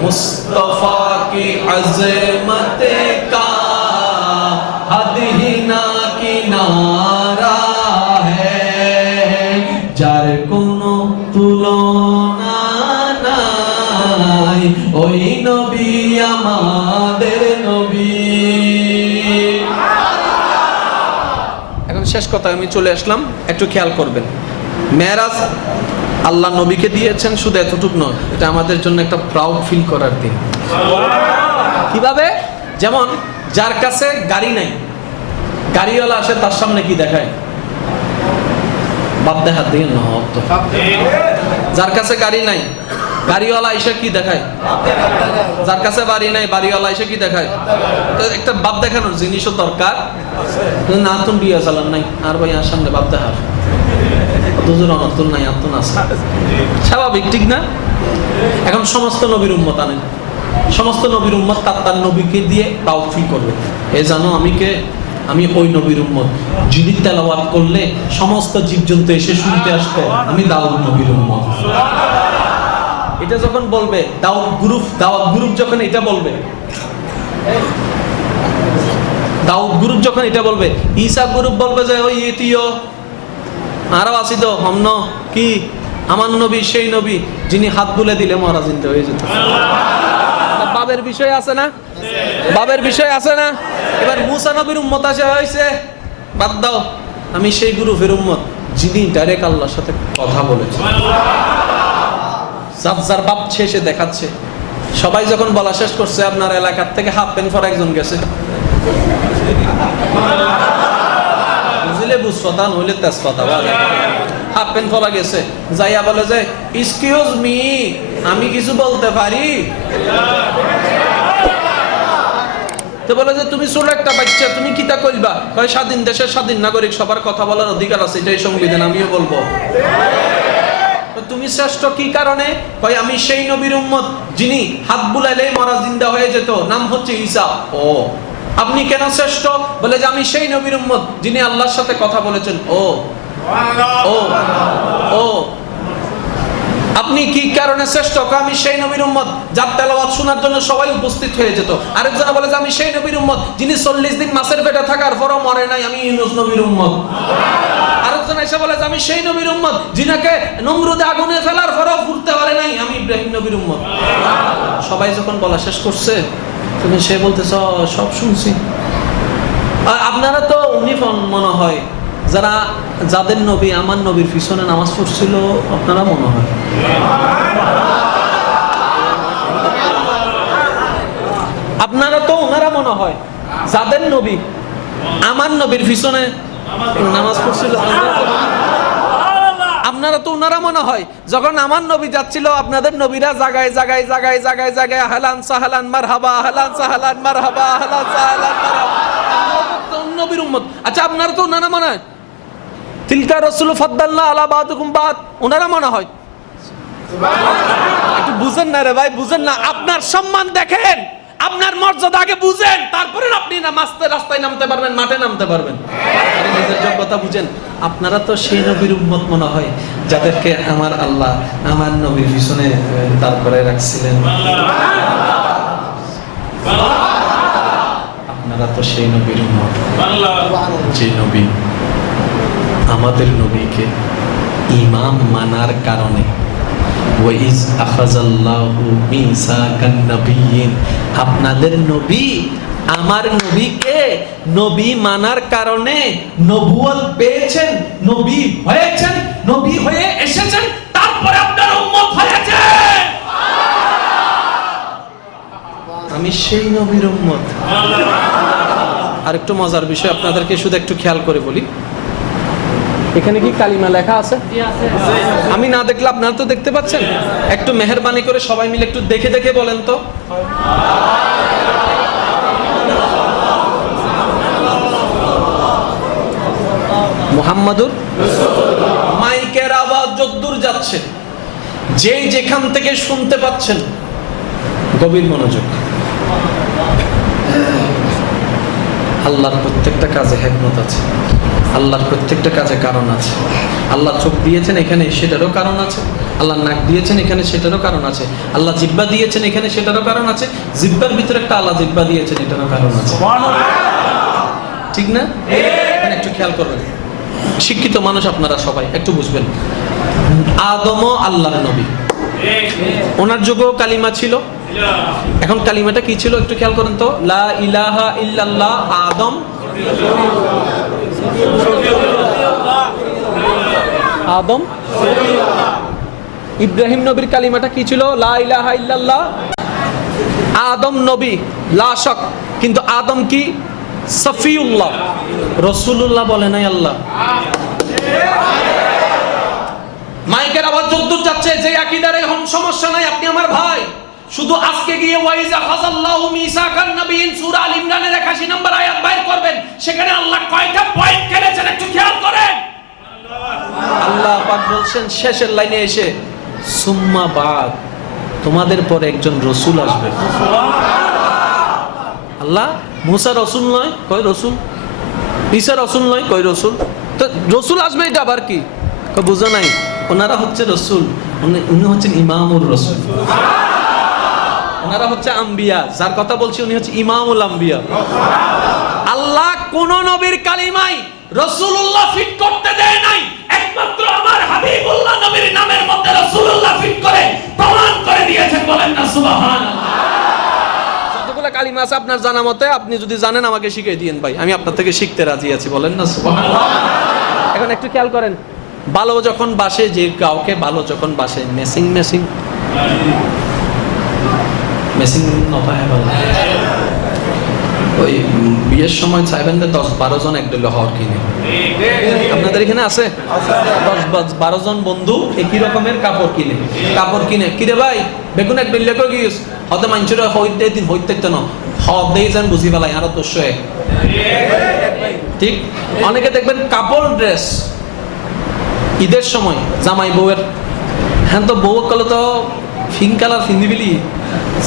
मुस्तफा की अज़मत का हद ही ना किनारा है। जार कोनो तुलना নাই, ওই নবী আমাদের নবী। এখন শেষ কথা আমি চলে আসলাম, একটু খেয়াল করবেন। মেরাজ আল্লাহ নবীকে দিয়েছেন, শুধু এতটুকু নয়, এটা আমাদের জন্য একটা প্রাউড ফিল করার দিন। কিভাবে? যেমন যার কাছে গাড়ি নাই, গাড়িওয়ালা আসে, তার সামনে কি দেখায়? বাপ দেখার দিকে না তো। যার কাছে গাড়ি নাই, গাড়িওয়ালা এসে কি দেখায়? যার কাছে বাড়ি নাই, বাড়িওয়ালা এসে কি দেখায়? তো একটা বাপ দেখানোর জিনিসও দরকার। না তুমি বিয়ে চালান নাই, আর ভাই আর সামনে বাপ দেখার দুজোর অনর্থন নাই, আত্মন আছে, স্বাভাবিক, ঠিক না? এখন সমস্ত নবীর উম্মত আনেন, সমস্ত নবীর উম্মত তার নবীকে দিয়ে প্রাউড ফিল করবে। এ জানো আমি কে? আমি ওই নবীর উম্মত যিনি তেলাওয়াত করলে সমস্ত জীবজন্তু এসে শুনতে আসতো, আমি দাউদ নবীর উম্মত। এটা যখন বলবে দাউদ গ্রুপ যখন এটা বলবে, দাউদ গ্রুপ যখন এটা বলবে, ঈসা গ্রুপ বলবে যে ওই এতিও আরো আসি তো হমন কি আমার নবী সেই নবী যিনি হাত বুলে দিলে মরা জিন্দা হয়ে যেত। বাবের বিষয় আছে না? বাবের বিষয় আছে না? এবার মুসা নবীর উম্মত আসে হয়েছে, বাদ দাও, আমি সেই গ্রুপের উম্মত যিনি ডাইরেক্ট আল্লাহর সাথে কথা বলেছে। যার বাপ শেষে দেখাচ্ছে। সবাই যখন বলা শেষ করছে, আপনার এলাকার থেকে হাফ প্যান্ট পরা একজন গেছে, বুঝলে বুঝপতা নইলে তেজপাতা, হাফ প্যান্ট পরা গেছে, যাইয়া বলে যে এক্সকিউজ মি, আমি কিছু বলতে পারি? তো বলে যে তুমি ছোট একটা বাচ্চা, তুমি কি তা কইবা? কয় স্বাধীন দেশের স্বাধীন নাগরিক, সবার কথা বলার অধিকার আছে, এটাই সংবিধান, আমিও বলবো। তুমি শ্রেষ্ঠ কি কারণে? কয় আমি সেই নবীর উম্মত যিনি হাত বুলাইলেই মরা জিন্দা হয়ে যেত, নাম হচ্ছে ঈসা। ও আপনি কেন শ্রেষ্ঠ? বলে যে আমি সেই নবীর উম্মত যিনি আল্লাহর সাথে কথা বলেছেন। ও ও ও আপনি কি কারণে শ্রেষ্ঠ? আমি সেই নবীর উম্মত যার তেলাওয়াত শোনার জন্য সবাই উপস্থিত হয়ে যেত। আরেকজন বলে যে আমি সেই নবীর উম্মত যিনি 40 দিন মাছের পেটে থাকার পরও মরে নাই, আমি ইউনূস নবীর উম্মত। আরেকজন এসে বলে যে আমি সেই নবীর উম্মত যিনাকে নমরুদে আগুনে ফেলার পরও ফুটতে পারে নাই, আমি ইব্রাহিম নবীর উম্মত। সবাই যখন বলা শেষ করছে, তখন সে বলতেছ সব শুনছি। আপনারা তো উনি মনে হয় যারা যাদের নবী আমার নবীর পিছনে নামাজ পড়ছিল, আপনারা মনে হয় আপনারা তো ওনারা মনে হয় যাদের নবী আমার নবীর পিছনে নামাজ পড়ছিল, আপনারা তো ওনারা মনে হয় যখন আমার নবী যাচ্ছিল, আপনাদের নবীরা জায়গায় জায়গায় জায়গায় জায়গায় জায়গায় আহলান সাহলান মারহাবা, আহলান সাহলান মারহাবা, আহলান সাহলান মারহাবা, নবীর উম্মত। আচ্ছা আপনারা তো ওনারা মনে হয় তিলকা রাসূল ফাদ্দালনা আলা বাতুকুম বাত, ওনারা মনে হয়। একটু বুঝেন না রে ভাই, বুঝেন না? আপনার সম্মান দেখেন, আপনার মর্যাদা আগে বুঝেন, তারপরে আপনি রাস্তায় নামতে পারবেন, মাঠে নামতে পারবেন। আরে নিজের যোগ্যতা বুঝেন। আপনারা তো সেই নবীর উম্মত মনে হয় যাদেরকে আমার আল্লাহ আমার নবীর পিছনে তারপরে রাখছিলেন। আপনারা তো সেই নবীর উম্মত যে নবী আমাদের নবীকে ইমাম মানার কারণে, ওয়াইজ আখাযাল্লাহু মিসাকান নাবিয়্যিন, আপনাদের নবী আমার নবীকে নবী মানার কারণে নবুয়ত পেয়েছেন, নবী হয়েছেন, নবী হয়ে এসেছেন, তারপরে আপনার উম্মত হয়েছেন। আমি সেই নবীর উম্মত। আর একটু মজার বিষয় আপনাদেরকে শুধু একটু খেয়াল করে বলি, এখানে কি কালিমা লেখা আছে? আমি না দেখলে আপনারা তো দেখতে পাচ্ছেন। একটু মেহেরবানি করে সবাই মিলে একটু দেখে দেখে বলেন তো। মুহাম্মাদুর। মাইকের আওয়াজ যদ্দূর যাচ্ছে, যেই যেখান থেকে শুনতে পাচ্ছেন, গভীর মনোযোগ। আল্লাহর প্রত্যেকটা কাজে হিকমত আছে, আল্লাহর প্রত্যেকটা কাজে কারণ আছে। আল্লাহ চোখ দিয়েছেন এখানে, সেটারও কারণ আছে। আল্লাহ নাক দিয়েছেন এখানে, সেটারও কারণ আছে। আল্লাহ জিহ্বা দিয়েছেন এখানে, সেটারও কারণ আছে। জিহ্বার ভিতরে একটা আল্লাহ জিহ্বা দিয়েছেন, এটারও কারণ আছে। ঠিক না? এখানে একটু খেয়াল করবেন, শিক্ষিত মানুষ আপনারা সবাই একটু বুঝবেন। আদমও আল্লাহর নবী, ওনার যুগেও কালিমা ছিল। এখন কালিমাটা কি ছিল একটু খেয়াল করেন তো। লা ইলাহা ইল্লাল্লাহ। আদম আদম ইব্রাহিম নবীর কালিমাটা কি ছিল? লা ইলাহা ইল্লাল্লাহ। আদম নবী লা শাক, কিন্তু আদম কি? সফিউল্লাহ। রাসূলুল্লাহ বলে নাই আল্লাহ। মাইকের আওয়াজ যদ্দূর যাচ্ছে, যে আকীদার এখন সমস্যা নাই, আপনি আমার ভাই, শুধু আজকে গিয়ে ওয়াইজা খাযাল্লাহু মিসাকান নবিয়িন সূরা আল ইমরানের 81 নম্বর আয়াত বাইর করবেন, সেখানে আল্লাহ কয়টা পয়েন্ট খেলেছেন একটু খেয়াল করেন। আল্লাহ পাক বলছেন শেষের লাইনে এসে, সুম্মা বাদ, তোমাদের পরে একজন রাসূল আসবে। আল্লাহ মুসা রাসূল নয়, কয় রাসূল, ঈসা রাসূল নয়, কয় রাসূল, তো রাসূল আসবে এটা আবার কি? বুঝো নাই, ওনারা হচ্ছে রাসূল, উনি হচ্ছেন ইমামুর রাসূল, ওনারা হচ্ছে আম্বিয়া, যার কথা বলছি উনি হচ্ছে ইমামুল আম্বিয়া। আল্লাহ কোন নবীর কালিমায় রাসূলুল্লাহ ফিট করতে দেয় নাই, একমাত্র আমার হাবিবুল্লাহ নবীর নামের মধ্যে রাসূলুল্লাহ ফিট করে প্রমাণ করে দিয়েছেন, বলেন না সুবহানাল্লাহ। যতগুলো কালিমা আছে আপনার জানা মতে, আপনি যদি জানেন আমাকে শিখিয়ে দিয়েন ভাই, আমি আপনার থেকে শিখতে রাজি আছি, বলেন না সুবহানাল্লাহ। এখন একটু খেয়াল করেন, ভালো যখন বাসে, যে কাউকে ভালো যখন বাসে, মেসিং মেসিং মেসিং নতা হয় ভালো, ওই বিয়ের সময় চাইবেন যে 10-12 জন একদলীয় হওয়ার কিনে, আপনাদের এখানে আছে 10-12 জন বন্ধু একই রকমের কাপড় কিনে, কিরে ভাই বেগুন এক ডলিয়া কই গিয়েছ, হতে মানুষের হইতে দিন হইতে না হদেই যেন বুঝি পেলাই আর দোষ এক, ঠিক। অনেকে দেখবেন কাপড় ড্রেস ঈদের সময় জামাই বউয়ের, হ্যাঁ তো বউ কলে তো পিঙ্ক কালার ফিন্দি বিলি,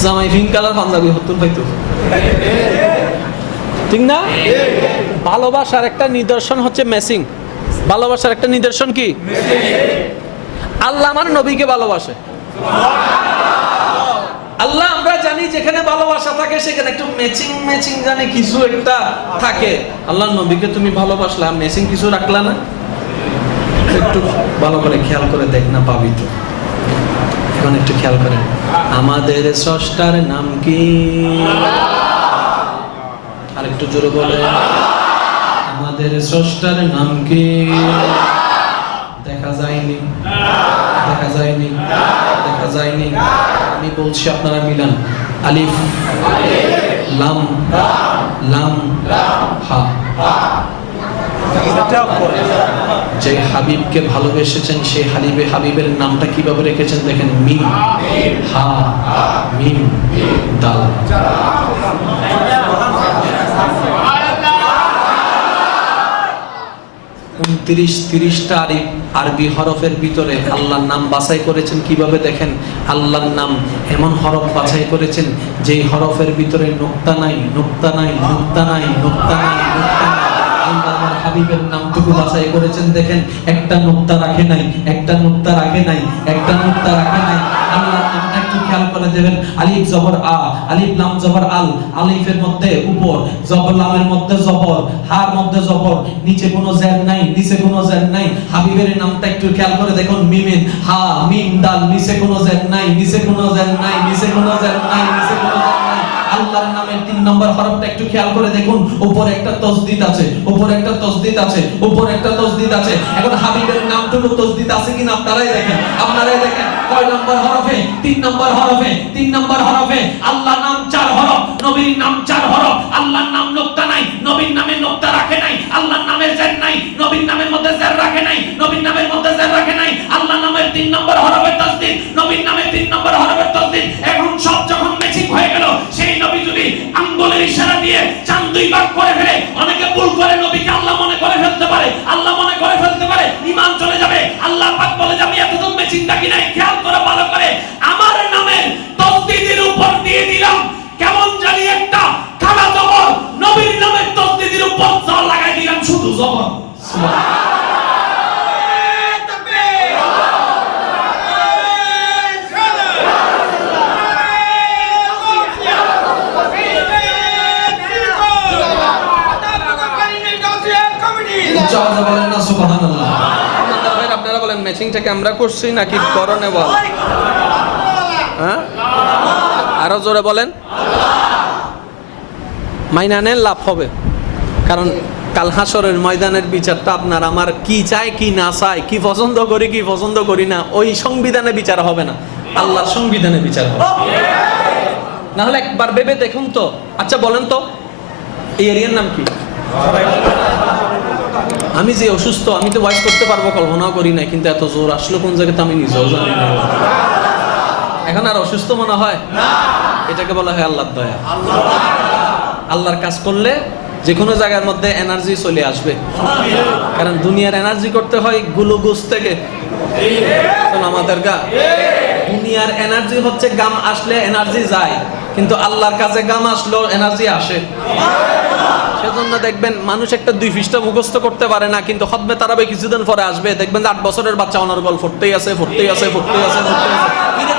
জামাই পিঙ্ক কালার পাঞ্জাবি হতুন পাইতো, ঠিক না? ভালোবাসার একটা নিদর্শন হচ্ছে ম্যাচিং। ভালোবাসার একটা নিদর্শন কি? আল্লাহ আমার নবীকে ভালোবাসে। আল্লাহ আমরা জানি যেখানে ভালোবাসা থাকে সেখানে একটু ম্যাচিং জানে কিছু একটা থাকে। আল্লাহ নবীকে তুমি ভালোবাসলা, ম্যাচিং কিছু রাখলা না? একটু ভালো করে খেয়াল করে দেখ না, পাবি তো। এখন একটু খেয়াল করেন, আমাদের স্রষ্টার নাম কি? আর একটু জোরে বলে, আমাদের স্রষ্টার নাম কি? দেখা যায়নি। আমি বলছি আপনারা মিলান, আলিফ লাম হা। যে হাবিবকে ভালোবেসেছেন সেই হাবিবের নামটা কিভাবে রেখেছেন দেখেন, মিম হা মিম দাল। 29-30টা আরবি হরফের ভিতরে আল্লাহর নাম বাছাই করেছেন কিভাবে দেখেন। আল্লাহর নাম এমন হরফ বাছাই করেছেন যেই হরফের ভিতরে নুক্তা নাই। আল্লাহর হাবিবের নামটুকু বাছাই করেছেন দেখেন, একটা নুক্তা রাখে নাই। আল্লাহর নামটা একটু খেয়াল করে দেবেন, আলিফ জবর আ, আলিফ লাম জবর আল, আলিফের মধ্যে উপর, জবর লামের মধ্যে জবর, হার মধ্যে জবর, নিচে কোনো জের নাই। হাবিবের নামটা একটু খেয়াল করে দেখুন, মিমিন হা মিম দাল, নিচে কোনো জের নাই। আল্লাহর নামের 3 নম্বর হরফটা একটু খেয়াল করে দেখুন, উপরে একটা তসদিদ আছে। এখন হাবিবের নামটুকু তসদিদ আছে কিনা আপনারাই দেখেন। কয় নম্বর হরফে? 3 নম্বর হরফে। আল্লাহর নাম 4 হরফ, নবীর নাম 4 হরফ। আল্লাহর নাম নোক্তা নাই, নবীর নামে নোক্তা রাখে নাই। আল্লাহর নামের জের নাই, নবীর নামের মধ্যে জের রাখে নাই। আল্লাহর নামের 3 নম্বর হরফের তাসদিদ, নবীর নামের 3 নম্বর হরফের তাসদিদ। এখন সব যখন ম্যাচিং হয়ে গেল, সেই নবী যদি আঙ্গুলের ইশারা দিয়ে চাঁদ 2 ভাগ করে ফেলে, অনেকে ভুল করে নবীকে আল্লাহ মনে করে ফেলতে পারে, ঈমান চলে যাবে। আল্লাহ পাক বলে যে আমি এতদিন ম্যাচিং রাখি নাই, খেয়াল করে ভালো করে আমার নামের তাসদিদের উপর দিয়ে দিলাম কেমন জানি একটা খাড়া জবর, নবীর নামের তাসদিদের উপর জবর লাগাই দিলাম শুধু জবর। সুবহানাল্লাহ। আপনারা বলেন ম্যাচিংটাকে আমরা করছি নাকি করণে বল? হ্যাঁ, আরো জোরে বলেন। মাইনা নেন, লাভ হবে। কারণ কাল হাসরের ময়দানের বিচারটা আপনার আমার কি চাই কি না চাই, কি পছন্দ করি না, ওই সংবিধানে বিচার হবে না, আল্লাহর সংবিধানে বিচার হবে। না হলে একবার ভেবে দেখুন তো। আচ্ছা বলেন তো, এই এরিয়ার নাম কি? আমি যে অসুস্থ, আমি তো ওয়াইজ করতে পারবো কল্পনাও করি নাই, কিন্তু এত জোর আসলো কোন জায়গাতে আমি নিজেও জানি না। এখন আর অসুস্থ মনে হয়? এটাকে বলা হয় আল্লাহর দয়া। আল্লাহর কাজ করলে যে কোনো জায়গার মধ্যে এনার্জি চলে আসবে, কারণ দুনিয়ার এনার্জি করতে হয় গ্লুকোজ থেকে। আমাদের দুনিয়ার এনার্জি হচ্ছে গাম আসলে এনার্জি যায়, কিন্তু আল্লাহর কাছে গাম আসলেও এনার্জি আসে। সেজন্য দেখবেন মানুষ একটা 2 পৃষ্ঠা মুখস্থ করতে পারে না, কিন্তু খতমে তারাবি কিছুদিন পরে আসবে, দেখবেন যে 8 বছরের বাচ্চা অনর্গল পড়তেই আছে।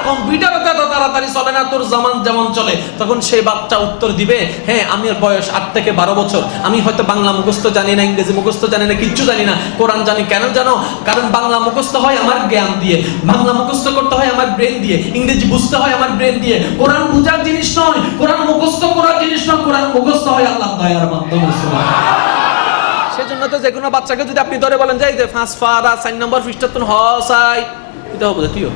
কম্পিউটার এত তাড়াতাড়ি চলে না, তোর জামান যেমন চলে। তখন সেই বাচ্চা উত্তর দিবে, হ্যাঁ আমার বয়স 8 থেকে 12 বছর, আমি হয়তো বাংলা মুখস্থ জানি না, ইংরেজি মুখস্থ জানি না, কিচ্ছু জানি না, কোরআন জানি। কেন জানো? কারণ বাংলা মুখস্থ হয় আমার জ্ঞান দিয়ে, বাংলা মুখস্থ করতে হয় আমার ব্রেন দিয়ে, ইংরেজি বুঝতে হয় আমার ব্রেন দিয়ে। কোরআন বুঝার জিনিস নয়, কোরআন মুখস্থ করার জিনিস নয়, কোরআন মুখস্থ হয় আল্লাহর দয়ার মাধ্যমে। সেজন্য তো যে কোনো বাচ্চাকে যদি আপনি ধরে বলেন যে 5 ফারা 4 নম্বর পৃষ্ঠা তো হসাই, এটা হবে তুইও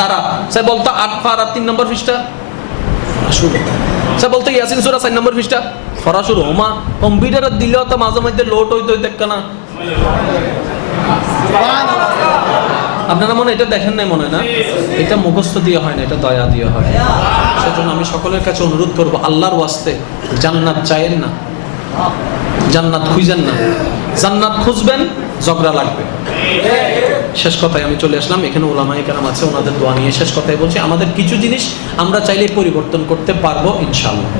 দাঁড়া, সে বলতো 8 ফারা 3 নম্বর পৃষ্ঠা শুরু, সে বলতো ইয়াসিন সূরা 4 নম্বর পৃষ্ঠা পড়া শুরু। ওমা কম্পিউটারে দিলেও তো মাঝে মধ্যে লোড হইতো, দেখ না আপনারা মনে এটা দেখেন নাই মনে না? এটা মুখস্থ দিয়ে হয় না, এটা দয়া দিয়ে হয়। সেজন্য আমি সকলের কাছে অনুরোধ করবো, আল্লাহর ওয়াস্তে জান্নাত চাইেন না, জান্নাত খুঁজেন না। জান্নাত খুঁজবেন ঝগড়া লাগবে। শেষ কথায় আমি চলে আসলাম, এখানে উলামায়ে কেরাম আছে, ওনাদের দোয়া নিয়ে শেষ কথায় বলছি, আমাদের কিছু জিনিস আমরা চাইলে পরিবর্তন করতে পারবো ইনশাআল্লাহ।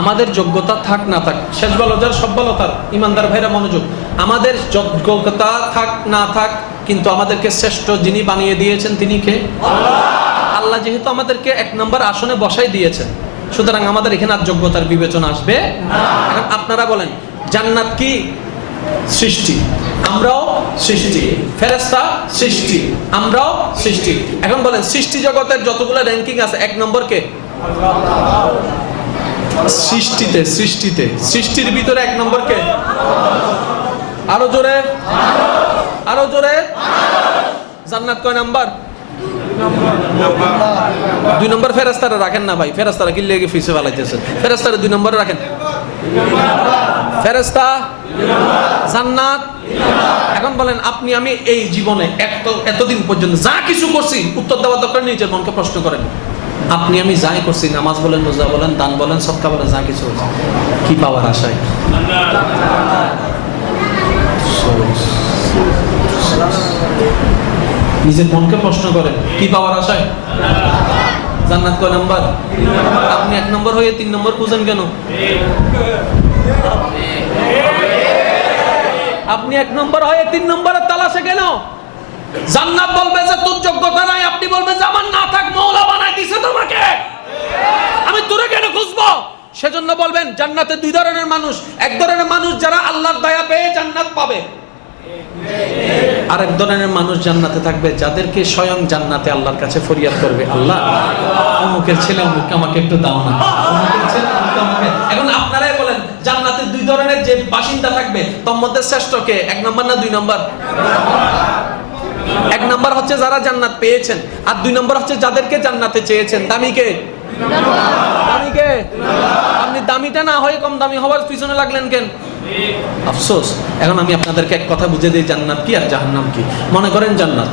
আমাদের যোগ্যতা থাক না থাক, শেষ বলো যার সব বলো তার, ইমানদার ভাইরা মনোযোগ, আমাদের যোগ্যতা থাক না থাক, কিন্তু আমাদেরকে শ্রেষ্ঠ যিনি বানিয়ে দিয়েছেন তিনি কে? আল্লাহ। যেহেতু আমাদেরকে 1 নম্বর আসনে বসাই দিয়েছেন, সুতরাং আমাদের এখানে আর যোগ্যতার বিবেচনা আসবে না। এখন আপনারা বলেন, জান্নাত কি? সৃষ্টি, আমরাও সৃষ্টি, ফেরেশতা সৃষ্টি, আমরাও সৃষ্টি। এখন বলেন সৃষ্টি জগতের যতগুলো র্যাঙ্কিং আছে 1 নম্বর কে? সৃষ্টিতে, সৃষ্টির ভিতরে 1 নম্বর কে? আরো জোরে, আরো জোরে। জান্নাত কয় নাম্বার? 2 নম্বর। ফেরেশতারা রাখেন না ভাই, ফেরেশতারা কি লেগে ফিসে ফেলাইতেছে, ফেরেশতারা 2 নম্বরে রাখেন। ফেরেশতা, জান্নাত। এখন বলেন আপনি আমি এই জীবনে এতদিন পর্যন্ত যা কিছু করছি, উত্তর দেওয়ার দরকার নেই, নিজের মনকে প্রশ্ন করেন। আপনি আমি যাই করছি, নামাজ বলেন, রোজা বলেন, দান বলেন, সদকা বলেন, যা কিছু হচ্ছে, কি পাওয়ার আশায়? নিজের মনকে প্রশ্ন করেন, কি পাওয়ার আশায়? জান্নাত কয় নাম্বার? আপনি 1 নম্বর হয়ে 3 নম্বর খুঁজেন কেন? আপনি 1 নম্বর হয়ে 3 নম্বরের তালাশে কেন? জান্নাত বলবে যে তোর যোগ্যতা নাই, আপনি বলবেন যে আমার না থাক, মওলা বানায় দিয়েছে তোমাকে, আমি তোরে কেন খুঁজবো? সেজন্য বলবেন জান্নাতে 2 ধরনের মানুষ। 1 ধরনের মানুষ যারা আল্লাহর দয়া পেয়ে জান্নাত পাবে, আর 1 ধরনের মানুষ জান্নাতে থাকবে যাদেরকে স্বয়ং জান্নাতে আল্লাহর কাছে ফরিয়াদ করবে, আল্লাহ অমুকের ছেলে অমুক আমাকে একটু দাও না, অমুকের ছেলে অমুক আমাকে। এখন আপনারাই বলেন জান্নাতে 2 ধরনের যে বাসিন্দা থাকবে, তার মধ্যে শ্রেষ্ঠ কে? 1 নম্বর না 2 নম্বর? 1 নম্বর হচ্ছে যারা জান্নাত পেয়েছেন, আর 2 নম্বর হচ্ছে যাদেরকে জান্নাতে চেয়েছেন। দামি কে? দামি কে? আপনি দামিটা না হয়ে কম দামি হওয়ার পিছনে লাগলেন কেন? আফসোস। এখন আমি আপনাদেরকে এক কথা বুঝিয়ে দিই, জান্নাত কি আর জাহান্নাম কি। মনে করেন জান্নাত,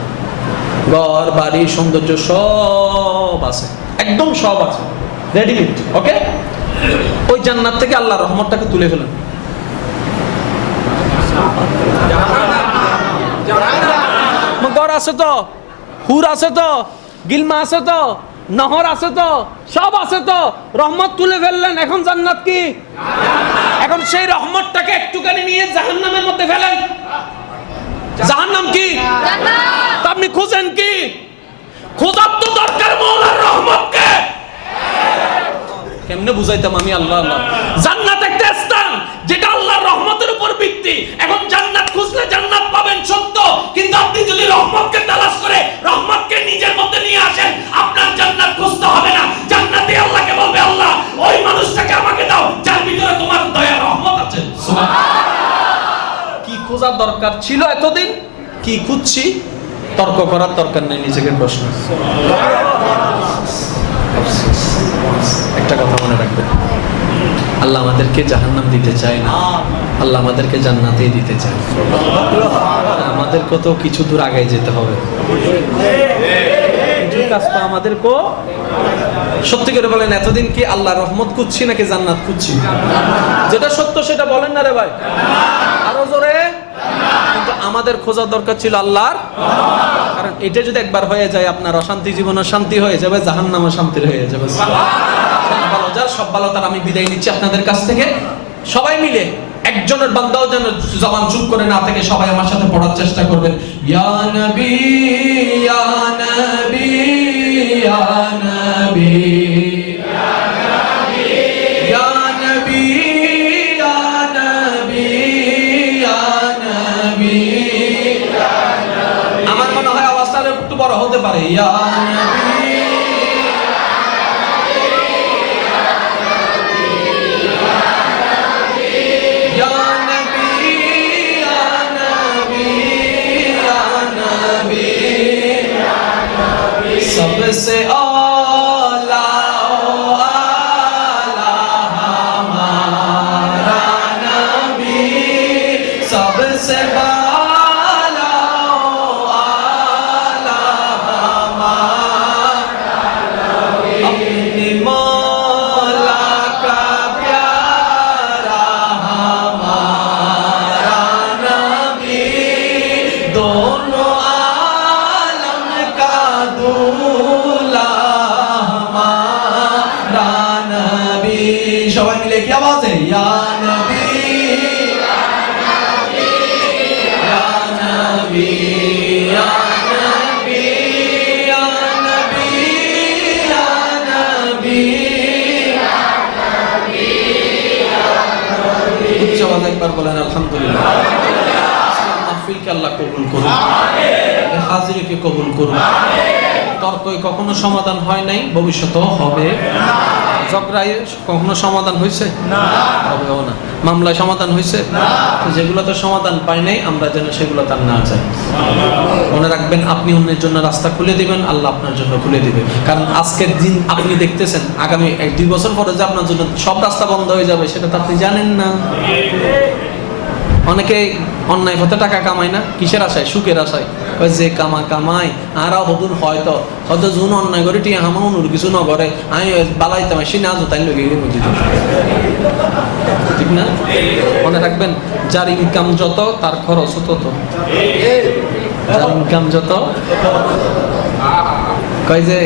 ঘর বাড়ি সৌন্দর্য সব আছে, একদম সব আছে, রেডিমেড, ওকে? ওই জান্নাত থেকে আল্লাহর রহমতটাকে তুলে ফেলেন। ঘর আছে তো, হুর আছে তো, গিলমা আছে তো, নহর আছে তো, সব আছে তো, রহমত তুলে ফেললেন। এখন জান্নাত কি? এখন সেই রহমতটাকে একটুখানি নিয়ে জাহান্নামের মধ্যে ফেলেন। জাহান্নাম কি? জান্নাত। আপনি খুঁজেন কি? খোঁজার তো দরকার মওলার রহমতকে। কেমনে বুঝাইতাম আমি? আল্লাহ আল্লাহ। জান্নাত একটা স্থান যেটা আল্লাহর রহমতের উপর ভিত্তি। এখন জান্নাত খুঁজলে জান্নাত পাবেন সত্য, কিন্তু আপনি যদি রহমতকে তালাশ করে রহমতকে নিজের মধ্যে নিয়ে আসেন, আপনার জান্নাত খুঁজতে হবে না। জান্নাতে আল্লাহকে বলবে, আল্লাহ ওই মানুষটাকে আমাকে দাও যার ভিতরে তোমার দয়া রহমত আছে। কি খোঁজার দরকার ছিল এতদিন? কি খুঁজছি? তর্ক করার দরকার নেই, নিজেকে প্রশ্ন। একটা কথা মনে রাখবেন, আল্লাহ আমাদেরকে জাহান্নাম দিতে চায় না, আল্লাহ আমাদেরকে জান্নাতেই দিতে চায়। আমাদেরকে তো কিছু দূর আগে যেতে হবে, কিছু কাজ তো আমাদেরকেও। সত্যি করে বলেন, এতদিন কি আল্লাহ রহমত খুঁজছি নাকি জান্নাত খুঁজছি? যেটা সত্য সেটা বলেন না রে ভাই, আরো জোরে। কিন্তু আমাদের খোঁজার দরকার ছিল আল্লাহর, কারণ এটা যদি একবার হয়ে যায় আপনার অশান্তি জীবনের শান্তি হয়ে যাবে, জাহান্নামও শান্তির হয়ে যাবে। সব ভালো তার আমি বিদায় নিচ্ছি আপনাদের কাছ থেকে। সবাই মিলে একজনের বান্দাও যেন জবান চুপ করে না থাকে, সবাই আমার সাথে পড়ার চেষ্টা করবেন। ইয়া নবী ইয়া নবী ইয়া নবী ইয়া নবী ইয়া নবী ইয়া নবী। আমার মনে হয় আওয়াজটা একটু বড় হতে পারে। ইয়া নবী सबसे आला आला हमारा नबी, सबसे आला आला हमारा नबी, अपनी मौला का प्यारा हमारा नबी, दोनों সবাই মিলে কি আওয়াজ है? या नबी या नबी या नबी या नबी या नबी या नबी या नबी या नबी। उच्च आवाज একবার বলেন আলহামদুলিল্লাহ। মাহফিলকে আল্লাহ কবুল করুন, আমিন। হাজিরিকে কবুল করুন, আমিন। তর্ক কখনো সমাধান হয় নাই, ভবিষ্যতেও হবে না। ঝগড়ায় কখনো সমাধান হয়েছে না, হবেও না। মামলায় সমাধান হয়েছে না। যেগুলো তো সমাধান পাই নাই, আমরা যেন সেগুলো তার না চাই। মনে রাখবেন, আপনি অন্যের জন্য রাস্তা খুলে দিবেন, আল্লাহ আপনার জন্য খুলে দিবে। কারণ আজকের দিন আপনি দেখতেছেন, আগামী 1-2 বছর পরে যে আপনার জন্য সব রাস্তা বন্ধ হয়ে যাবে সেটা তো আপনি জানেন না। অনেকে অন্যায় পথে টাকা কামায় না, কিসের আশায়? সুখের আশায়। যে কামাই আর হদুর হয়তো জুন অন্যায় করে টিয়া হামা অনুর কিছু ন করে, আমি বালাইতাম সে না জোতাই লগে ঠিক না? মনে রাখবেন, যার ইনকাম যত তার খরচ তত। যার ইনকাম যত, কয় যে